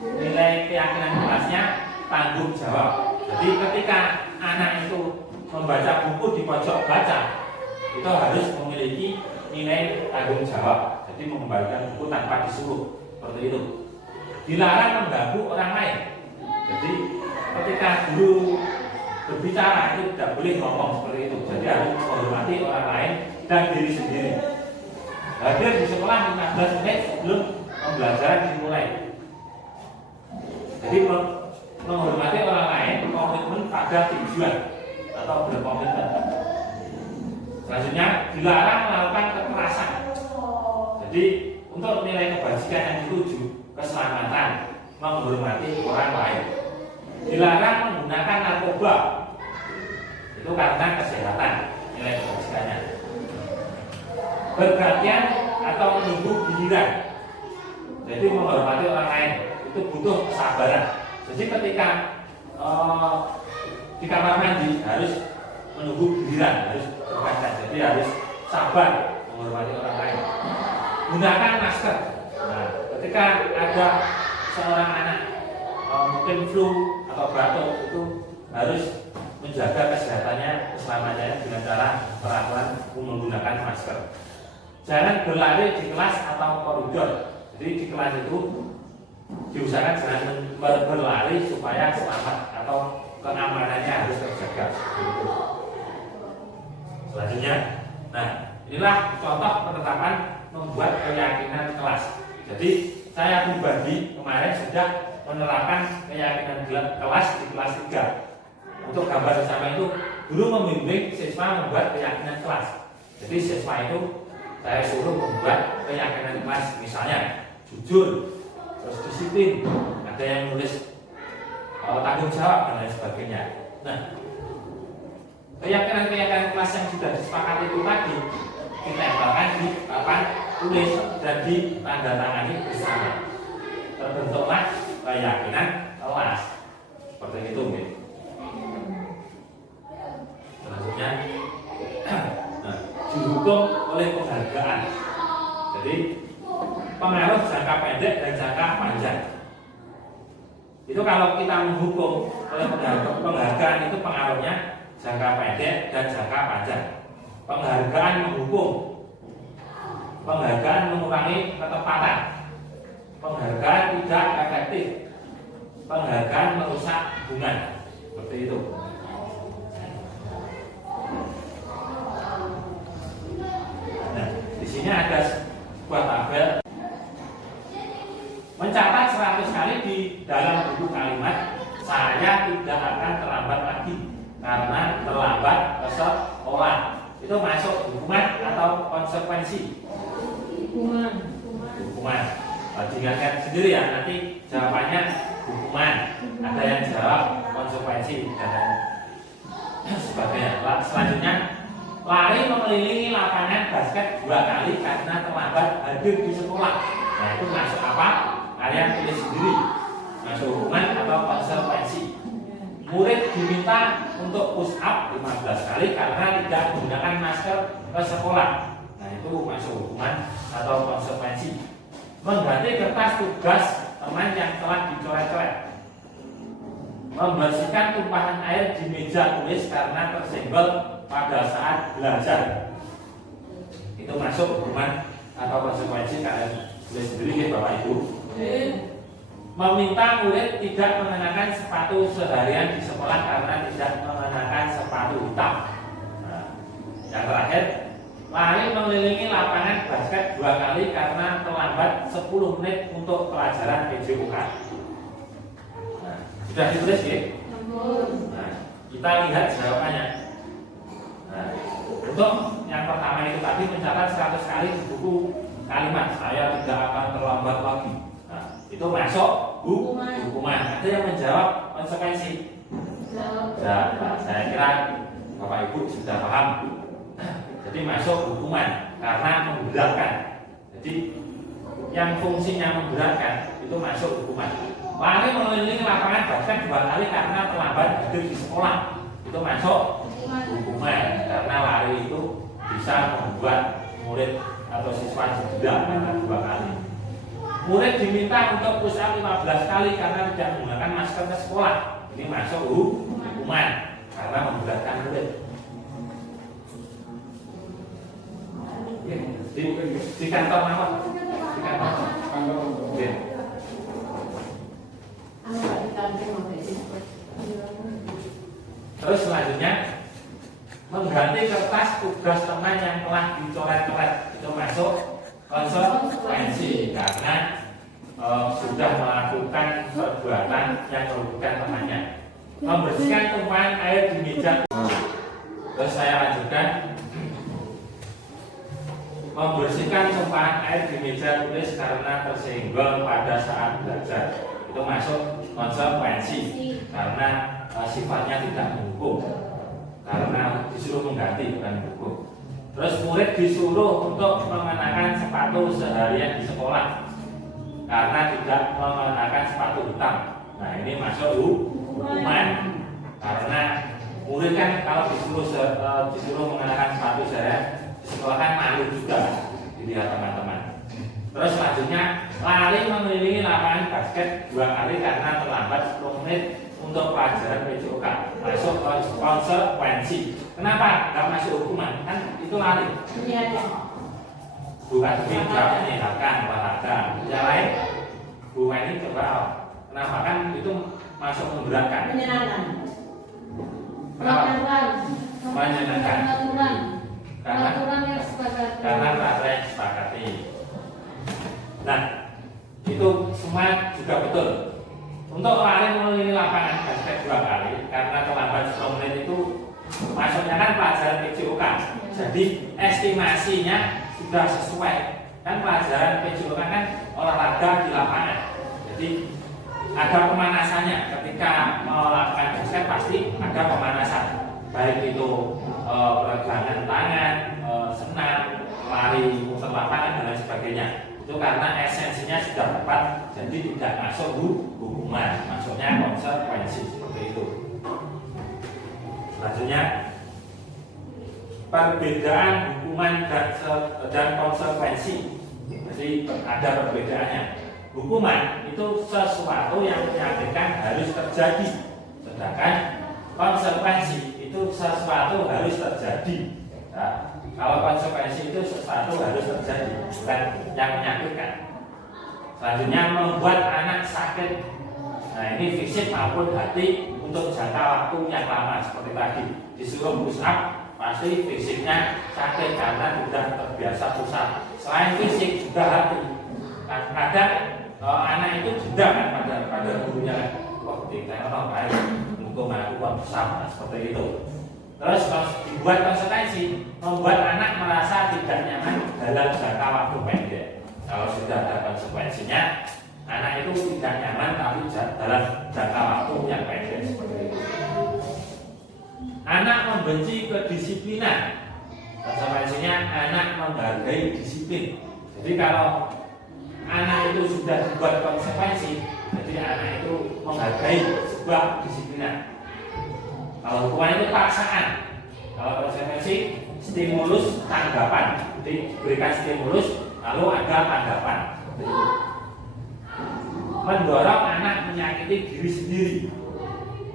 nilai keyakinan kelasnya tanggung jawab. Jadi ketika anak itu membaca buku di pojok baca itu harus memiliki nilai tanggung jawab. Jadi mengembalikan buku tanpa disuruh, seperti itu. Dilarang mengganggu orang lain. Jadi ketika guru berbicara itu tidak boleh ngomong seperti itu. Jadi harus menghormati orang lain dan diri sendiri. Hadir di sekolah 15 menit sebelum pembelajaran dimulai. Jadi menghormati orang lain, komitmen pada tujuan atau berkomitmen. Selanjutnya dilarang melakukan kekerasan. Jadi untuk nilai kebajikan yang dituju, keselamatan, menghormati orang lain. Dilarang menggunakan narkoba. Itu karena kesehatan, nilai kebajikannya. Bergantian atau menunggu giliran. Jadi menghormati orang lain itu butuh kesabaran. Jadi ketika di kamar mandi harus menunggu giliran, harus bergantian. Jadi harus sabar menghormati orang lain. Gunakan masker. Nah, ketika ada seorang anak mungkin flu atau batuk itu harus menjaga kesehatannya, keselamatannya dengan cara peraturan menggunakan masker. Jangan berlari di kelas atau koridor. Jadi di kelas itu diusahakan jangan berlari supaya selamat atau keamanannya harus terjaga. Selanjutnya, nah inilah contoh penetapan membuat keyakinan kelas. Jadi saya pribadi kemarin sudah menerapkan keyakinan kelas di kelas 3. Untuk gambar bersama itu guru membimbing siswa membuat keyakinan kelas. Jadi siswa itu saya suruh membuat keyakinan kelas, misalnya jujur, terus disiplin, ada yang nulis tanggung jawab dan lain sebagainya. Nah, keyakinan kelas yang sudah disepakati itu tadi ditempelkan di papan tulis dan ditandatangani bersama. Terbentuklah keyakinan kelas seperti itu, gitu. Selanjutnya, nah, dihukum oleh penghargaan. Jadi pengaruh jangka pendek dan jangka panjang. Itu kalau kita menghukum oleh penghargaan itu pengaruhnya jangka pendek dan jangka panjang. Penghargaan menghukum, penghargaan mengurangi ketepatan, penghargaan tidak efektif, penghargaan merusak hubungan, seperti itu. Nah, di sini ada sebuah tabel mencatat 100 kali di dalam buku kalimat saya tidak akan terlambat lagi karena terlambat ke sekolah. Itu masuk hukuman atau konsekuensi? Hukuman. Diingatkan sendiri ya, nanti jawabannya hukuman. Ada yang jawab konsekuensi dan sebagainya. Selanjutnya, lari mengelilingi lapangan basket 2 kali karena terlambat hadir di sekolah. Nah, itu masuk apa? Kalian tulis sendiri. Masuk hukuman atau konsekuensi. Murid diminta untuk push up 15 kali karena tidak menggunakan masker ke sekolah. Nah, itu masuk hukuman atau konsekuensi. Mengganti kertas tugas teman yang telah dicoret-coret. Membersihkan tumpahan air di meja tulis karena tersenggol pada saat belajar. Itu masuk hukuman atau konsekuensi. Kalian tulis sendiri ya Bapak Ibu. Meminta murid tidak mengenakan sepatu seharian di sekolah karena tidak mengenakan sepatu hitam. Nah, yang terakhir, lari mengelilingi lapangan basket 2 kali karena terlambat 10 menit untuk pelajaran PJUK. Nah, sudah ditulis ya? Nah, kita lihat jawabannya. Nah, untuk yang pertama itu tadi mencatat 100 kali di buku kalimat saya tidak akan terlambat lagi. Nah, itu masuk hukuman. Ada yang menjawab konsekuensi? Ya, nah, saya kira Bapak Ibu sudah paham. Jadi masuk hukuman karena memberatkan. Jadi yang fungsinya memberatkan itu masuk hukuman. Lari mengelilingi lapangan basket 2 kali karena terlambat hadir di sekolah. Itu masuk hukuman karena lari itu bisa membuat murid atau siswa cedera karena 2 kali. Murid diminta untuk push up 15 kali karena tidak menggunakan masker ke sekolah. Ini masuk hukuman karena memberatkan murid. Di kantor apa? Di kantor. Oke. Terus selanjutnya mengganti kertas tugas teman yang telah dicoret-coret itu masuk konsekuensi karena sudah melakukan perbuatan yang merugikan temannya. Membersihkan tumpahan air di meja. Terus saya lanjutkan. Membersihkan tumpahan air di meja tulis karena tersenggol pada saat belajar itu masuk konsekuensi karena sifatnya tidak menghukum, karena disuruh mengganti bukan menghukum. Terus murid disuruh untuk mengenakan sepatu seharian di sekolah karena tidak mengenakan sepatu hitam. Nah ini masuk hukuman karena murid kan kalau disuruh mengenakan sepatu seharian di sekolah kan malu juga dilihat teman-teman. Terus selanjutnya lari mengelilingi lapangan basket 2 kali karena terlambat 10 menit untuk pelajaran PJOK masuk konsekuensi. Kenapa nggak masuk hukuman? Kan itu lari. Bukan tidak menyehatkan olahraga. Yang lain Bu ini coba kenapa kan itu masuk memberatkan? Menyenangkan. Menyenangkan. Karena peraturan yang disepakati. Nah, itu semua juga betul. Untuk lari mengelilingi lapangan basket 2 kali karena terlambat 10 menit itu masuknya kan pelajaran PJOK. Jadi estimasinya sudah sesuai. Kan pelajaran PJOK kan olahraga di lapangan. Jadi ada pemanasannya. Ketika melakukan basket pasti ada pemanasan. Baik itu peregangan tangan, senam, lari muter lapangan dan lain sebagainya. Itu karena esensinya sudah tepat, jadi tidak masuk hukuman, masuknya konsekuensi seperti itu. Selanjutnya perbedaan hukuman dan konsekuensi. Jadi ada perbedaannya. Hukuman itu sesuatu yang menyakitkan harus terjadi, sedangkan konsekuensi itu sesuatu harus terjadi. Nah, kalau konsekuensi itu sesuatu harus terjadi, bukan yang menyakitkan. Selanjutnya membuat anak sakit. Nah ini fisik maupun hati untuk jangka waktu yang lama seperti tadi. Disuruh push up, pasti fisiknya sakit karena tidak terbiasa push up. Selain fisik juga hati. Kadang anak itu dendam kan pada gurunya. Wah, kita orang baik untuk melakukan push up seperti itu. Terus dibuat konsekuensi, membuat anak merasa tidak nyaman dalam jangka waktu pendek. Kalau sudah ada konsekuensinya, anak itu tidak nyaman tapi dalam jangka waktu yang pendek seperti itu. Anak membenci kedisiplinan. Konsekuensinya anak menghargai disiplin. Jadi kalau anak itu sudah dibuat konsekuensi, jadi anak itu menghargai sebuah disiplinan. Kalau hukuman itu paksaan, kalau konsekuensi stimulus tanggapan. Jadi berikan stimulus lalu ada tanggapan. Mendorong anak menyakiti diri sendiri.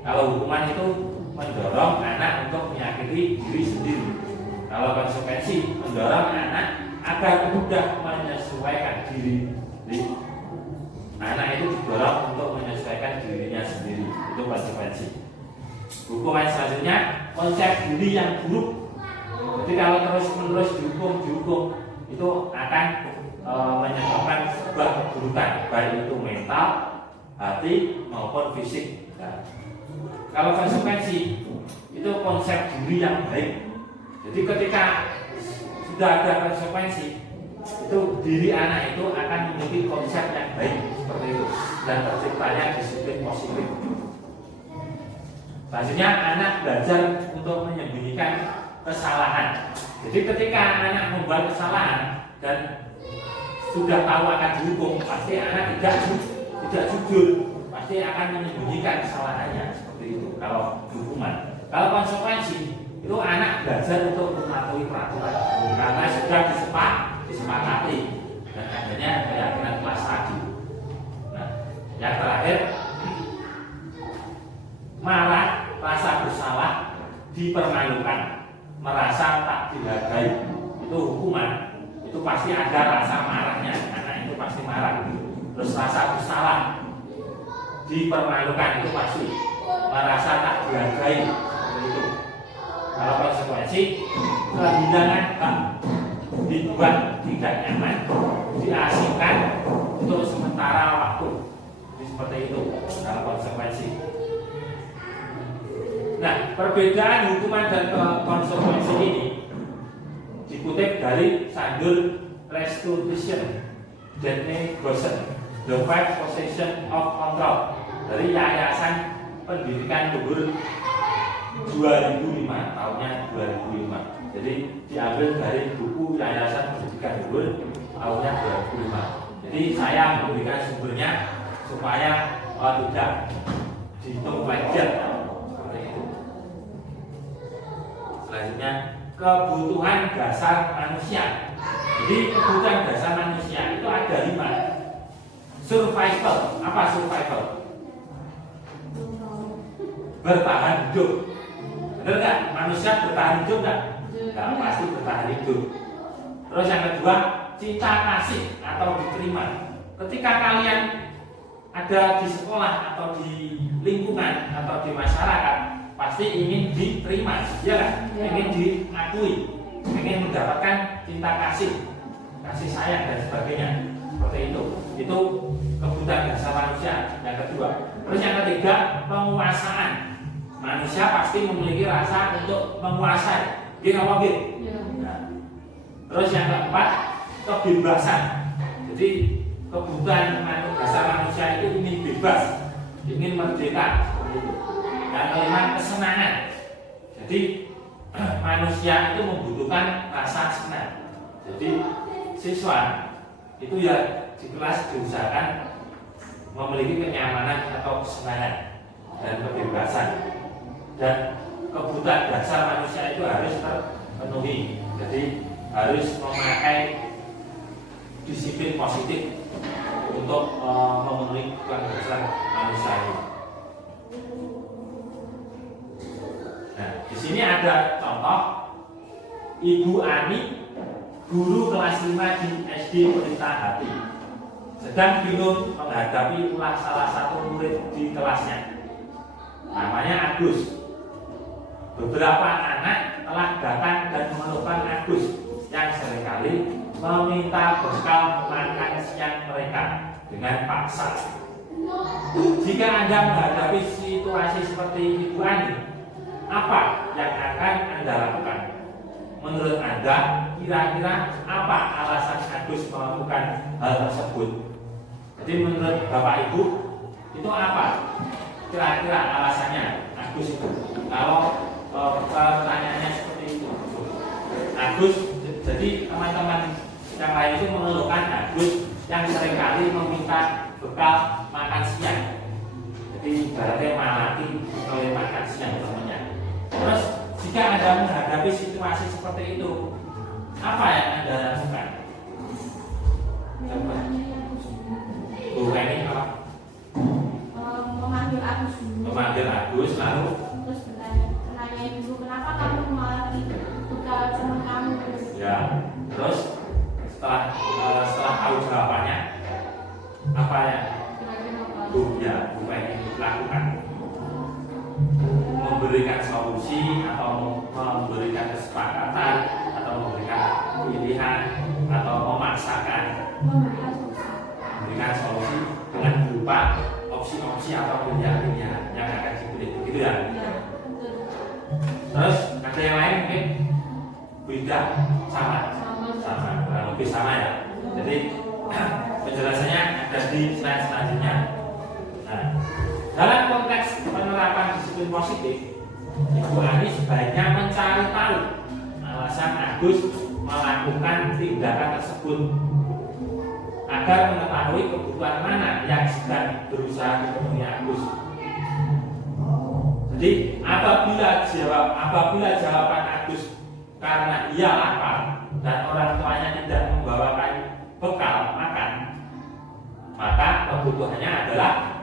Kalau hukuman itu mendorong anak untuk menyakiti diri sendiri. Kalau konsekuensi mendorong anak agar mudah menyesuaikan diri. Anak itu didorong untuk menyesuaikan dirinya sendiri. Itu konsekuensi. Hukuman selanjutnya konsep diri yang buruk. Jadi kalau terus-menerus dihukum itu akan menyebabkan sebuah keburukan, baik itu mental, hati maupun fisik. Nah, kalau konsekuensi itu konsep diri yang baik. Jadi ketika sudah ada konsekuensi, itu diri anak itu akan memiliki konsep yang baik seperti itu dan terciptanya disiplin positif. Selanjutnya anak belajar untuk menyembunyikan kesalahan. Jadi ketika anak membuat kesalahan dan sudah tahu akan dihukum, pasti anak tidak jujur, pasti akan menyembunyikan kesalahannya seperti itu. Kalau hukuman, kalau konsekuensi itu anak belajar untuk mematuhi peraturan karena sudah disepakati dan adanya keyakinan kelas tadi. Nah, yang terakhir marah, rasa bersalah itu hukuman, itu pasti ada rasa marahnya, anak itu pasti marah. Terus rasa bersalah, dipermalukan itu pasti, merasa tak dihargai itu. Kalau konsekuensi kehilangan hak, dibuat tidak nyaman, diasingkan untuk sementara waktu, jadi seperti itu kalau konsekuensi. Nah, perbedaan hukuman dan konsekuensi ini dikutip dari Sandul Restitution Daphne Gosen, The Five Possession of Control, dari Yayasan Pendidikan Luhur 2005, tahunnya 2005. Jadi diambil dari buku Yayasan Pendidikan Luhur tahunnya 2005. Jadi saya memberikan sumbernya supaya tidak dihitung plagiat seperti itu. Selanjutnya, kebutuhan dasar manusia. Jadi kebutuhan dasar manusia itu ada 5. Survival. Apa survival? Bertahan hidup. Benar nggak? Manusia bertahan hidup nggak? Nggak pasti bertahan hidup. Terus yang kedua, cinta kasih atau diterima. Ketika kalian ada di sekolah atau di lingkungan atau di masyarakat, pasti ingin diterima, ya kan? Ingin diakui, ingin mendapatkan cinta kasih, kasih sayang dan sebagainya. Seperti itu. Itu kebutuhan dasar manusia yang kedua. Terus yang ketiga, penguasaan. Manusia pasti memiliki rasa untuk menguasai. Dia apa gitu? Nah, terus yang keempat, kebebasan. Jadi kebutuhan dasar manusia itu ingin bebas, ingin merdeka. Dan kelima, kesenangan. Jadi manusia itu membutuhkan rasa senang. Jadi siswa itu ya di kelas diusahakan memiliki kenyamanan atau kesenangan dan kebebasan. Dan kebutuhan dasar manusia itu harus terpenuhi. Jadi harus memakai disiplin positif untuk memenuhi kebutuhan dasar manusia ini. Nah, di sini ada contoh Ibu Ani, guru kelas 5 di SD Pelita Hati, sedang bingung menghadapi ulah salah satu murid di kelasnya. Namanya Agus. Beberapa anak telah datang dan mengeluhkan Agus yang seringkali meminta bekal makan siang mereka dengan paksa. Jika Anda menghadapi situasi seperti Ibu Ani, apa yang akan Anda lakukan? Menurut Anda, kira-kira apa alasan Agus melakukan hal tersebut? Jadi menurut Bapak Ibu, itu apa kira-kira alasannya Agus itu? Kalau pertanyaannya seperti itu, Agus, jadi teman-teman yang lain itu mengeluhkan Agus yang seringkali meminta bekal makan siang. Jadi berarti malaki oleh makan siang temannya. Terus jika Anda menghadapi situasi seperti itu, apa yang Anda lakukan? Coba. Bu ini apa? Memanggil Agus dulu. Memanggil Agus lalu Terus bertanya dulu, kenapa kamu melalui bekal teman kamu? ya, terus setelah tahu jawabannya, apa yang Bu ini lakukan? Memberikan solusi atau memberikan kesepakatan atau memberikan pilihan atau memaksakan? Memberikan solusi dengan berupa opsi-opsi atau pilihan-pilihan yang akan dipilih, begitu ya? Terus ada yang lain mungkin beda, sama, kurang lebih sama ya. Jadi penjelasannya ada di slide selanjutnya. Nah, dalam konteks penerapan disiplin positif, Ibu Ani sebaiknya mencari tahu alasan Agus melakukan tindakan tersebut agar mengetahui kebutuhan mana yang sedang berusaha dipenuhi Agus. Jadi apabila jawaban Agus karena ia lapar dan orang tuanya tidak membawakan bekal makan, maka kebutuhannya adalah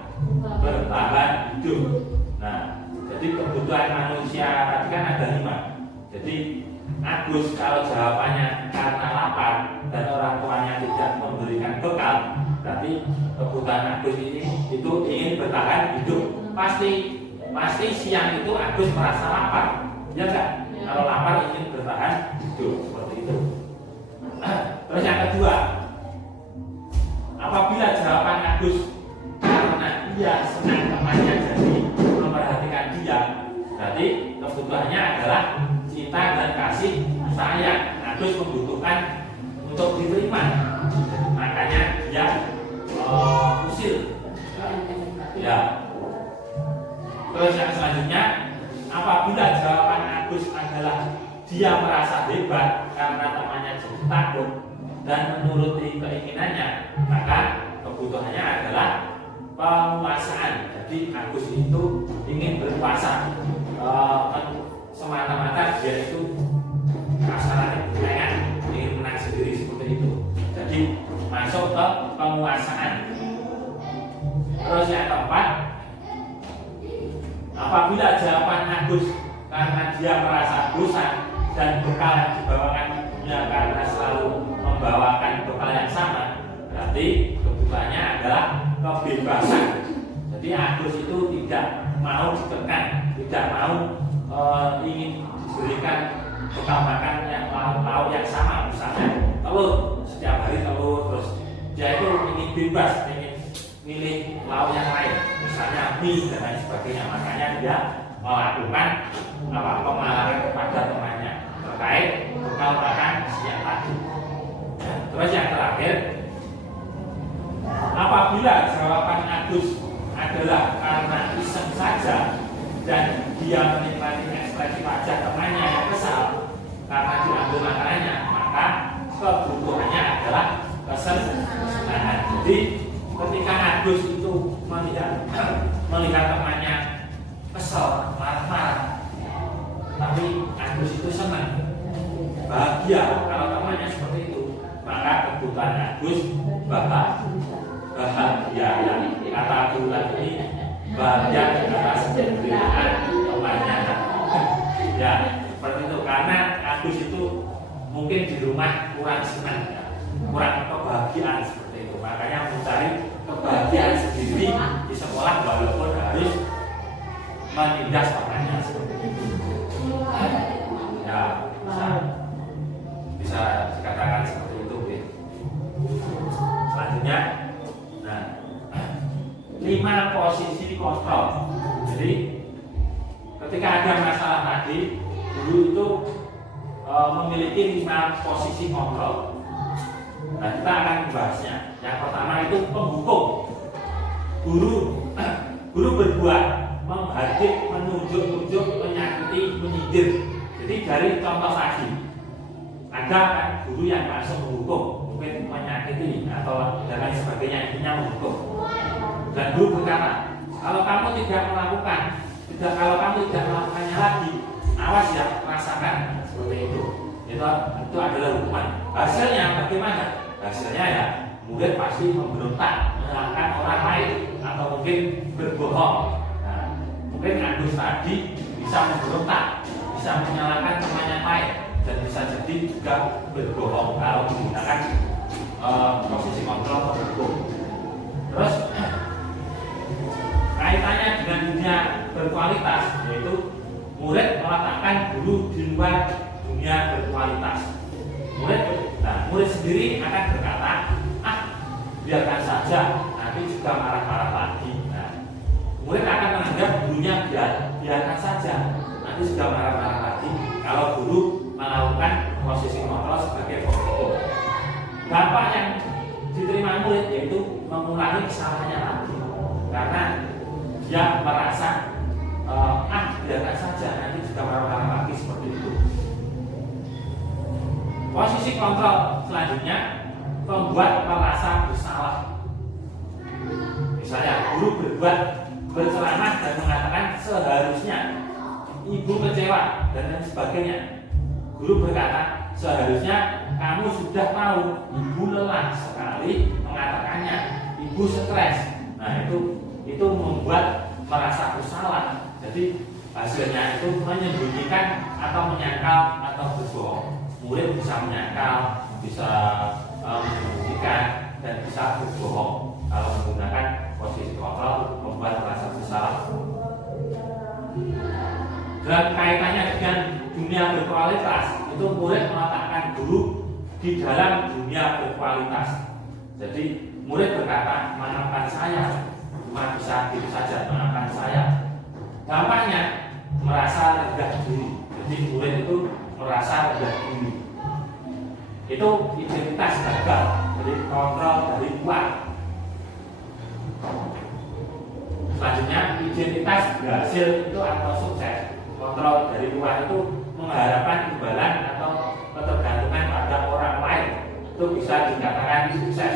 bertahan hidup. Nah, jadi kebutuhan manusia tadi kan ada 5. Jadi Agus kalau jawabannya pasti siang itu Agus merasa lapar, ya enggak? Ya. Kalau lapar ingin bertahan hidup seperti itu. Terus yang kedua, apabila jawaban Agus karena dia senang temannya jadi memperhatikan dia, berarti kebutuhannya adalah cinta dan kasih sayang. Agus membutuhkan untuk diterima, makanya dia usil. Ya. Terus yang selanjutnya, apabila jawaban Agus adalah dia merasa hebat karena temannya jadi takut dan menuruti keinginannya, maka kebutuhannya adalah penguasaan. Jadi Agus itu ingin berkuasa, semata-mata dia itu kasarannya pengen ingin menang sendiri seperti itu. Jadi masuk ke penguasaan. Terus yang keempat, apabila jawaban Agus karena dia merasa bosan dan bekal yang dibawakan ibunya karena selalu membawakan bekal yang sama, berarti kebutuhannya adalah kebebasan. Jadi Agus itu tidak mau ditekan, tidak mau ingin diberikan bekal makan yang lauk yang sama, misalnya telur, setiap hari telur, terus dia itu ingin bebas, ingin milih lauk yang lain, misalnya mie dan lain sebagainya. Makanya dia melakukan pemahaman kepada temannya terkait bekal makan siang tadi. Terus yang terakhir, apabila jawaban Agus adalah karena iseng saja dan dia menikmati ekspresi wajah temannya yang kesal karena diambil makanannya, maka kebutuhannya adalah kesenangan. Jadi ketika Agus itu melihat temannya kesel, marah-marah, tapi Agus itu senang, bahagia kalau temannya seperti itu, maka kebutuhan Agus bahagia. Ya, kata bulan ini bahagia atas penderitaan temannya. Ya, seperti itu. Karena Agus itu mungkin di rumah kurang senang, kurang kebahagiaan seperti itu. Makanya mencari kebahagiaan sendiri di sekolah walaupun harus menindas temannya seperti itu. Ya, bisa dikatakan seperti itu. Selanjutnya, nah, 5 posisi kontrol. Jadi ketika ada masalah tadi, guru itu memiliki 5 posisi kontrol. Nah, kita akan membahasnya. Yang pertama itu penghukum. Guru berbuat, menghardik, menunjuk-nunjuk, menyakiti, menyindir. Jadi dari contoh tadi, ada kan guru yang langsung menghukum, mungkin menyakiti atau dan lain sebagainya, intinya menghukum. Dan guru berkata, kalau kamu tidak melakukannya lagi, awas ya, rasakan seperti itu. Itu adalah hukuman. Hasilnya bagaimana? Hasilnya ya murid pasti memberontak, menyalahkan orang lain atau mungkin berbohong. Nah, mungkin Agus tadi bisa memberontak, bisa menyalahkan temannya lain, dan bisa jadi juga berbohong kalau menggunakan posisi kontrol hukum. Terus kaitannya dengan dunia berkualitas, yaitu murid meletakkan guru di luar dunia berkualitas. Murid sendiri akan berkata, biarkan saja, nanti juga marah-marah lagi. Nah, murid akan menganggap gurunya biarkan saja, nanti juga marah-marah lagi. Kalau guru melakukan posisi kontrol sebagai penghukum, dampak yang diterima murid yaitu mengulangi kesalahannya lagi, karena dia merasa biarkan saja, nanti juga marah-marah lagi seperti itu. Posisi kontrol selanjutnya, membuat merasa bersalah. Misalnya guru berceramah dan mengatakan seharusnya ibu kecewa dan lain sebagainya. Guru berkata, seharusnya kamu sudah tahu ibu lelah sekali mengatakannya, ibu stres. Nah, itu membuat merasa bersalah. Jadi hasilnya itu menyembunyikan atau menyangkal atau berbohong. Murid bisa menyangkal, bisa menyembunyikan, dan bisa berbohong kalau menggunakan posisi kontrol membuat rasa bersalah. Dan kaitannya dengan dunia berkualitas, itu murid meletakkan guru di dalam dunia berkualitas. Jadi murid berkata, maafkan saya, cuma bisa gitu saja, maafkan saya. Dampaknya merasa rendah diri. Jadi murid itu merasa rendah diri. Itu identitas gagal, jadi kontrol dari luar. Selanjutnya, identitas berhasil itu atau sukses, kontrol dari luar itu mengharapkan imbalan atau ketergantungan pada orang lain, itu bisa dikatakan sukses.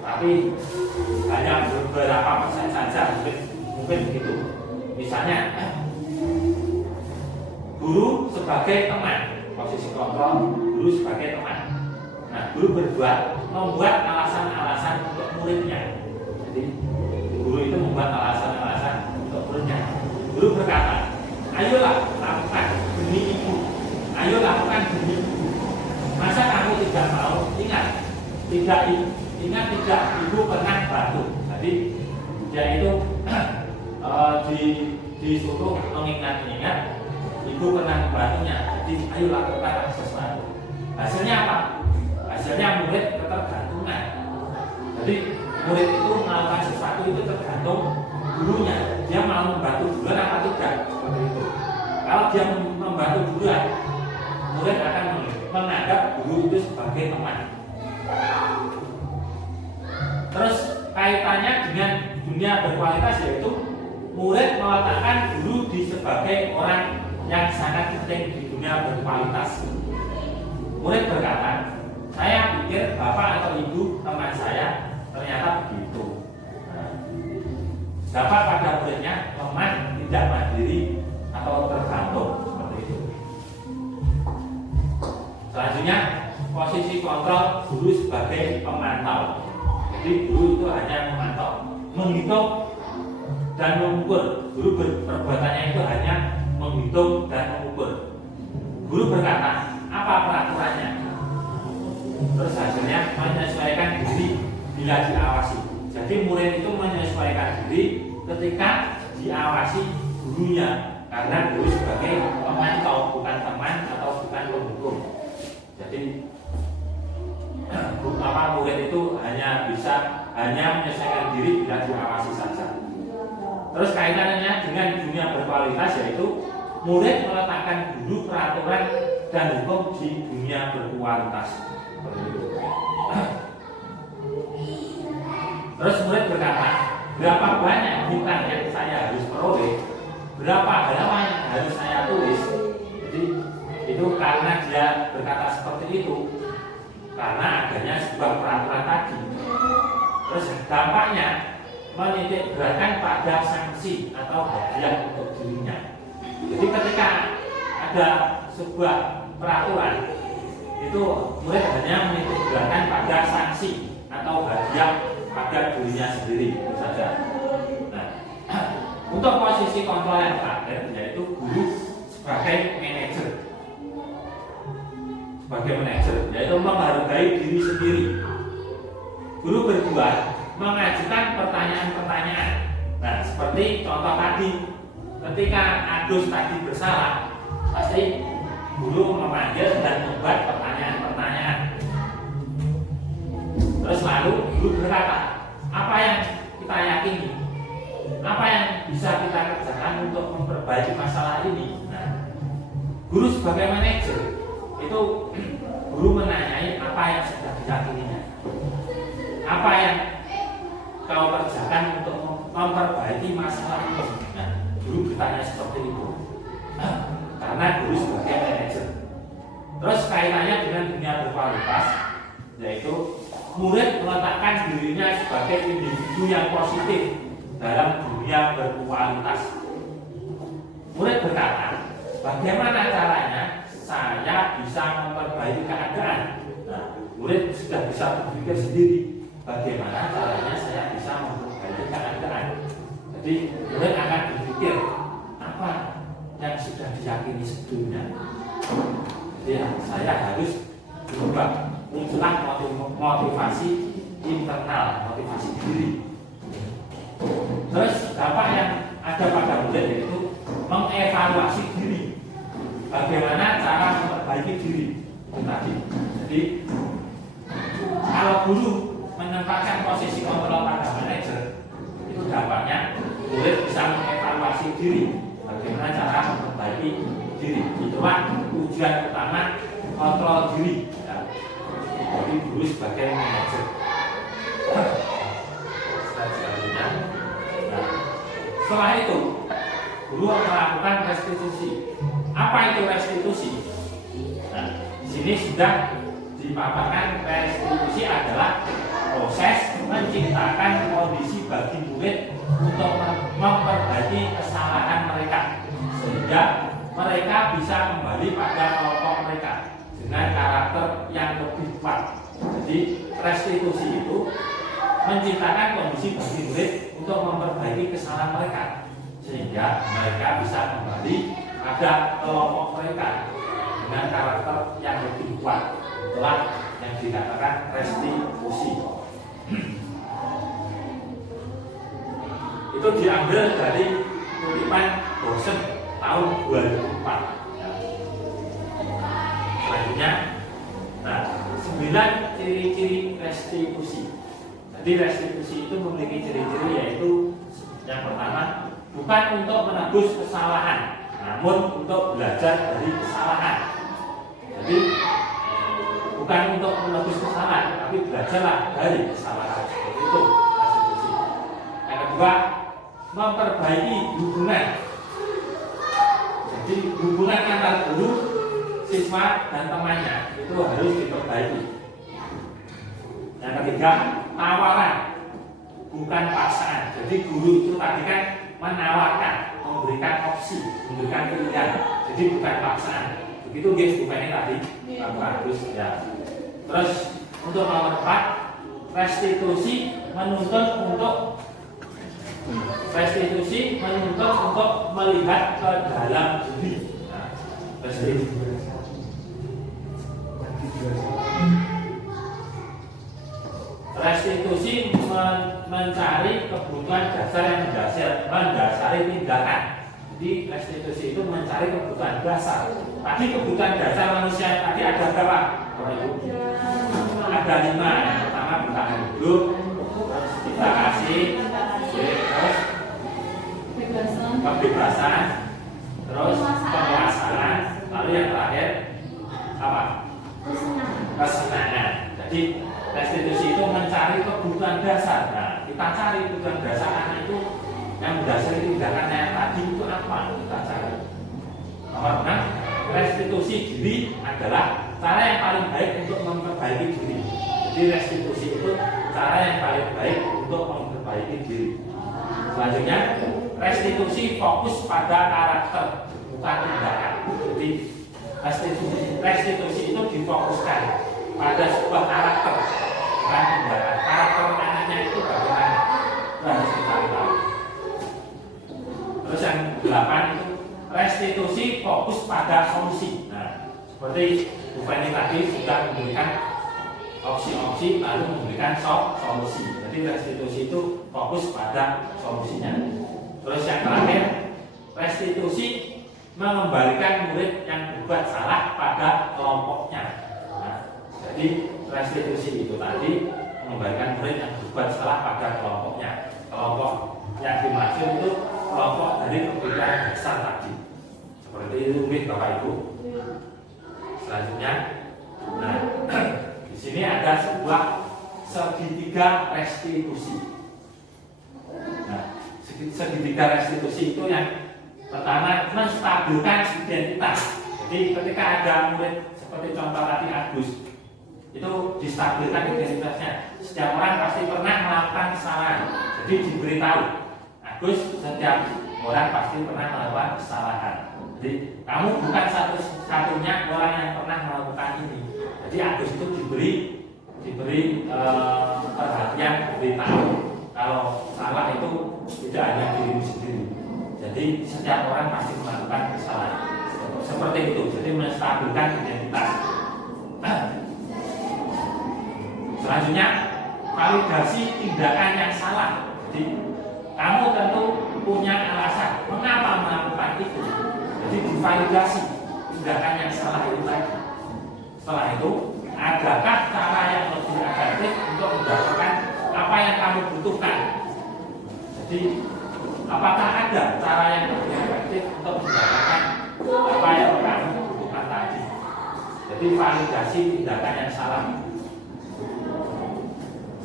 Tapi hanya beberapa persen saja, mungkin begitu. Misalnya, guru sebagai teman, posisi kontrol guru sebagai teman. Nah, guru membuat alasan-alasan untuk muridnya. Jadi guru itu membuat alasan-alasan untuk muridnya. Guru berkata, ayolah lakukan demi ibu, ayo lakukan demi ibu. Masa kamu tidak mau? Tidak ibu pernah bantu. Jadi dia itu disuruh mengingat-ingat ibu pernah membantunya. Jadi ayo lakukan sesuatu. Hasilnya apa? Hasilnya murid ketergantungan. Jadi murid itu melakukan sesuatu itu tergantung gurunya. Dia mau membantu duluan apa tidak? Seperti itu. Kalau dia membantu duluan, murid akan menganggap guru itu sebagai teman. Terus kaitannya dengan dunia berkualitas, yaitu murid meletakkan guru sebagai orang yang sangat penting di dunia berkualitas. Murid berkata, saya pikir bapak atau ibu teman saya ternyata begitu. Dapat pada muridnya lemah, tidak mandiri atau tergantung, seperti itu. Selanjutnya, posisi kontrol guru sebagai pemantau. Jadi guru itu hanya memantau, menghitung dan mengukur. Guru perbuatannya itu hanya menghitung dan mengukur. Guru berkata, apa peraturannya? Terus hasilnya menyesuaikan diri bila diawasi. Jadi murid itu menyesuaikan diri ketika diawasi gurunya, karena guru sebagai pemantau, bukan teman atau bukan penghukum. Jadi murid itu hanya menyesuaikan diri bila diawasi saja. Terus kaitannya dengan dunia berkualitas, yaitu murid meletakkan guru, peraturan dan hukum di dunia berkualitas. Terus murid berkata, berapa banyak bintang yang saya harus peroleh, berapa halaman yang harus saya tulis. Jadi itu karena dia berkata seperti itu, karena adanya sebuah peraturan tadi. Terus dampaknya menitik beratkan pada sanksi atau hadiah untuk dirinya. Jadi ketika ada sebuah peraturan, itu murid hanya menitik beratkan pada sanksi atau hadiah pada dirinya sendiri, itu saja. Nah, untuk posisi kontrol yang terakhir, yaitu guru sebagai manajer. Sebagai manajer, yaitu menghargai diri sendiri. Guru berdua mengajukan pertanyaan-pertanyaan. Nah, seperti contoh tadi, ketika Agus tadi bersalah, pasti guru memanggil dan membuat pertanyaan-pertanyaan. Terus lalu guru berkata, apa yang kita yakini, apa yang bisa kita kerjakan untuk memperbaiki masalah ini. Nah, guru sebagai manajer itu guru menanyai apa yang sudah diyakininya, apa yang kau kerjakan untuk memperbaiki masalah ini. Nah, guru bertanya seperti itu karena guru sebagai manajer. Terus kaitannya dengan dunia berkualitas, yaitu murid meletakkan dirinya sebagai individu yang positif dalam dunia berkualitas. Murid berkata, bagaimana caranya saya bisa memperbaiki keadaan? Nah, murid sudah bisa berpikir sendiri, bagaimana caranya saya bisa memperbaiki keadaan. Jadi murid akan berpikir apa yang sudah diyakini sebelumnya. Jadi saya harus berubah, muncullah motivasi internal, motivasi diri. evaluasi diri. Bagaimana cara memperbaiki diri itu tadi. Jadi kalau guru menempatkan posisi kontrol pada manajer, itu dampaknya murid bisa mengevaluasi diri. Bagaimana cara memperbaiki diri. Itulah tujuan utama kontrol diri. Ya. Jadi guru sebagai manajer. Selanjutnya, nah, setelah itu guru melakukan restitusi. Apa itu restitusi? Nah, di sini sudah dipaparkan restitusi adalah proses menciptakan kondisi bagi murid untuk memperbaiki kesalahan mereka sehingga mereka bisa kembali pada kelompok mereka dengan karakter yang lebih kuat. Jadi restitusi itu menciptakan kondisi bagi murid untuk memperbaiki kesalahan mereka sehingga mereka bisa kembali pada kelompok mereka dengan karakter yang lebih kuat. Itulah yang dikatakan restitusi. Itu diambil dari kutipan Bosen tahun 2004. Selanjutnya, nah, 9 ciri-ciri restitusi. Jadi restitusi itu memiliki ciri-ciri yaitu yang pertama, bukan untuk menebus kesalahan, namun untuk belajar dari kesalahan. Jadi bukan untuk menebus kesalahan, tapi belajarlah dari kesalahan. Seperti itu restitusi. Yang kedua, memperbaiki hubungan. Jadi hubungan antar guru, siswa dan temannya itu harus diperbaiki. Yang ketiga, tawaran bukan paksaan. Jadi guru itu tadi kan menawarkan, memberikan opsi, memberikan pilihan. Jadi bukan paksaan. Begitu guys, bukannya tadi bagus ya. Terus untuk nomor 4, restitusi menuntut untuk melihat ke dalam diri. Nah, restitusi mencari kebutuhan dasar yang mendasari tindakan. Jadi restitusi itu mencari kebutuhan dasar. Tadi kebutuhan dasar manusia tadi ada berapa? Ada 5. Yang pertama bertahan hidup, kita kasih, terus kebebasan, terus penguasaan, lalu yang terakhir apa? Kesenangan. Jadi restitusi itu mencari kebutuhan dasar. Nah, kita cari kebutuhan dasar anak itu yang mendasari tindakan yang tadi itu apa? Kita cari. Nomor 6, restitusi diri adalah cara yang paling baik untuk memperbaiki diri. Jadi restitusi itu cara yang paling baik untuk memperbaiki diri. Selanjutnya, restitusi fokus pada karakter, bukan tindakan. Jadi restitusi itu difokuskan pada sebuah karakter, bukan tindakan. Karakter anaknya itu bagaimana? Harus kita tahu. Terus yang 8 itu restitusi fokus pada solusi. Nah, seperti Bu Feni tadi sudah memberikan opsi-opsi lalu memberikan solusi. Jadi restitusi itu fokus pada solusinya. Terus yang terakhir, restitusi mengembalikan murid yang berbuat salah pada kelompoknya. Nah, jadi restitusi itu tadi mengembalikan murid yang berbuat salah pada kelompoknya. Kelompok yang dimaksud itu kelompok dari kebutuhan dasar tadi. Seperti itu, Bapak Ibu. Selanjutnya, nah, di sini ada sebuah segitiga restitusi. Nah, segitiga restitusi itu yang pertama menstabilkan identitas. Jadi ketika ada murid seperti contoh tadi Agus, itu distabilkan identitasnya. Setiap orang pasti pernah melakukan kesalahan. Jadi diberitahu, Agus, setiap orang pasti pernah melakukan kesalahan. Jadi kamu bukan satu-satunya orang yang pernah melakukan ini. Jadi Agus itu diberi perhatian, diberitahu kalau salah itu tidak hanya dirimu sendiri. Jadi setiap orang pasti melakukan kesalahan. Seperti itu. Jadi menstabilkan identitas. Selanjutnya, validasi tindakan yang salah. Jadi kamu tentu punya alasan mengapa melakukan itu. Jadi divalidasi tindakan yang salah itu tadi. Setelah itu, adakah cara yang lebih efektif untuk mendapatkan apa yang kamu butuhkan? Jadi, apakah ada cara yang lebih efektif untuk mendapatkan apa yang kamu butuhkan tadi? Jadi, validasi tindakan yang salah.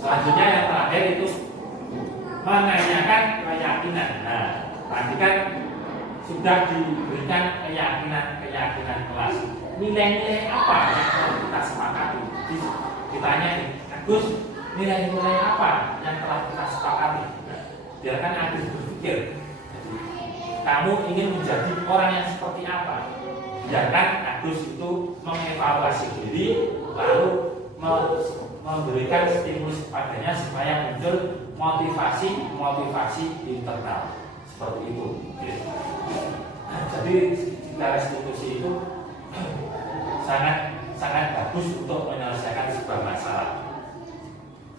Selanjutnya yang terakhir itu menanyakan keyakinan. Nah, tadi kan sudah diberikan keyakinan kelas. Nilai-nilai apa yang telah kita sepakati? Ditanya nih, Agus, nilai-nilai apa yang telah kita sepakati? Nah, biarkan Agus berpikir. Jadi, kamu ingin menjadi orang yang seperti apa? Biarkan Agus itu mengevaluasi diri, lalu memberikan stimulus kepadanya supaya muncul motivasi internal seperti itu. Nah, jadi jika restitusi itu sangat bagus untuk menyelesaikan sebuah masalah.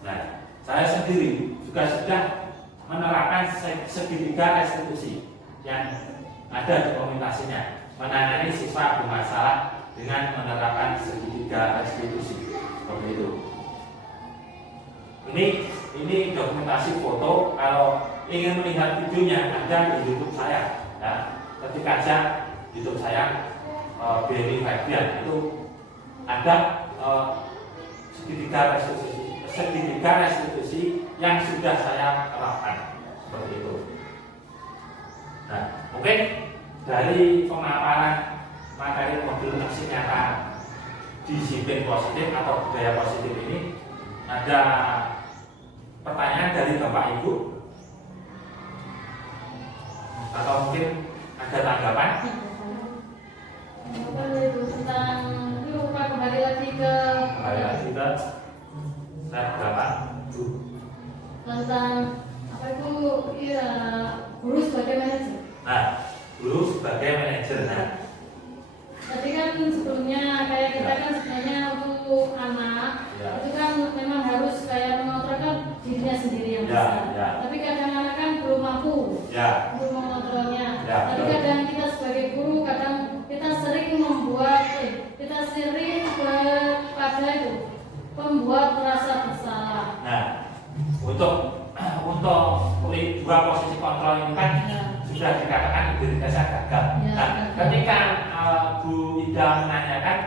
Nah, saya sendiri juga sudah menerapkan segitiga restitusi yang ada dokumentasinya, menangani siswa bermasalah dengan menerapkan segitiga restitusi seperti itu. Ini dokumentasi foto. Kalau ingin melihat videonya ada di YouTube saya. Ya, ketik aja YouTube saya Benny Fabian, itu ada segitiga restitusi yang sudah saya terapkan seperti itu. Nah, mungkin dari pemaparan materi modul aksi nyata disiplin positif atau budaya positif ini, ada pertanyaan dari Bapak Ibu atau mungkin ada tanggapan? Tentang itu Pak, kembali lagi ke slide berapa? tentang apa itu ya, guru sebagai manajer. Nah, guru sebagai manajer. Nah, Tadi kan sebelumnya kayak kita kan sebenarnya untuk anak ya, itu kan memang harus kayak mengontrolkan dirinya sendiri yang Ya, bisa. ya. Tapi kadang anak kan belum mampu ya, untuk mengontrolnya. Ya, Tapi betul. kadang kita sebagai guru kadang kita sering membuat membuat rasa bersalah. Nah, untuk dua posisi kontrol ini kan sudah dikatakan identitasnya gagal. Ya, Nah, ketika Bu Ida menanyakan,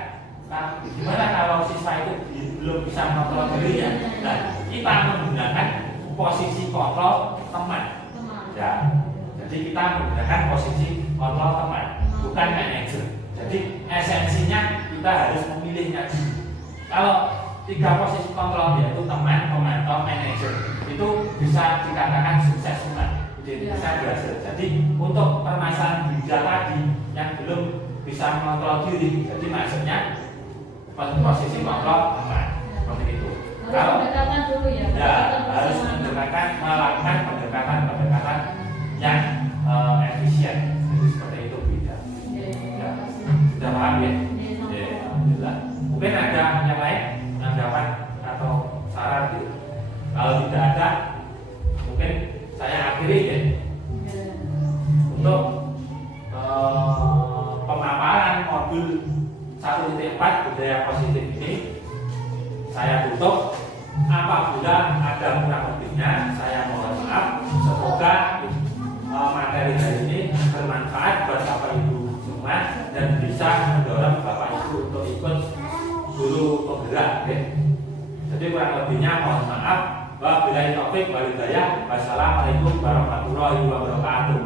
gimana kalau siswa itu belum bisa mengontrol dirinya? Nah, kita menggunakan posisi kontrol teman. Ya, jadi kita menggunakan posisi kontrol teman, bukan manajer. Jadi esensinya kita harus memilihnya. Kalau tiga posisi kontrol yaitu teman, pemantau, manajer, itu bisa dikatakan sukses semua. Jadi bisa berhasil. Jadi untuk permasalahan Bida tadi yang belum bisa mengontrol diri, jadi maksudnya posisi kontrol teman seperti itu. Kalau pendekatan dulu ya, harus melakukan pendekatan yang efisien. Jadi seperti itu Bida. Ya, sudah paham ya? Ya, alhamdulillah. Mungkin ada yang lain tanggapan atau saran gitu. Kalau tidak ada, mungkin saya akhiri ya. Untuk pemaparan modul 1.4 budaya positif ini saya tutup. Apabila ada kurang lebihnya, saya mohon maaf. Semoga materi hari ini bermanfaat buat Bapak Ibu semua dan bisa mendorong Bapak Ibu untuk ikut guru penggerak. Okay? Jadi kurang lebihnya mohon maaf. Wabillahi taufik wal hidayah. Wassalamualaikum warahmatullahi wabarakatuh.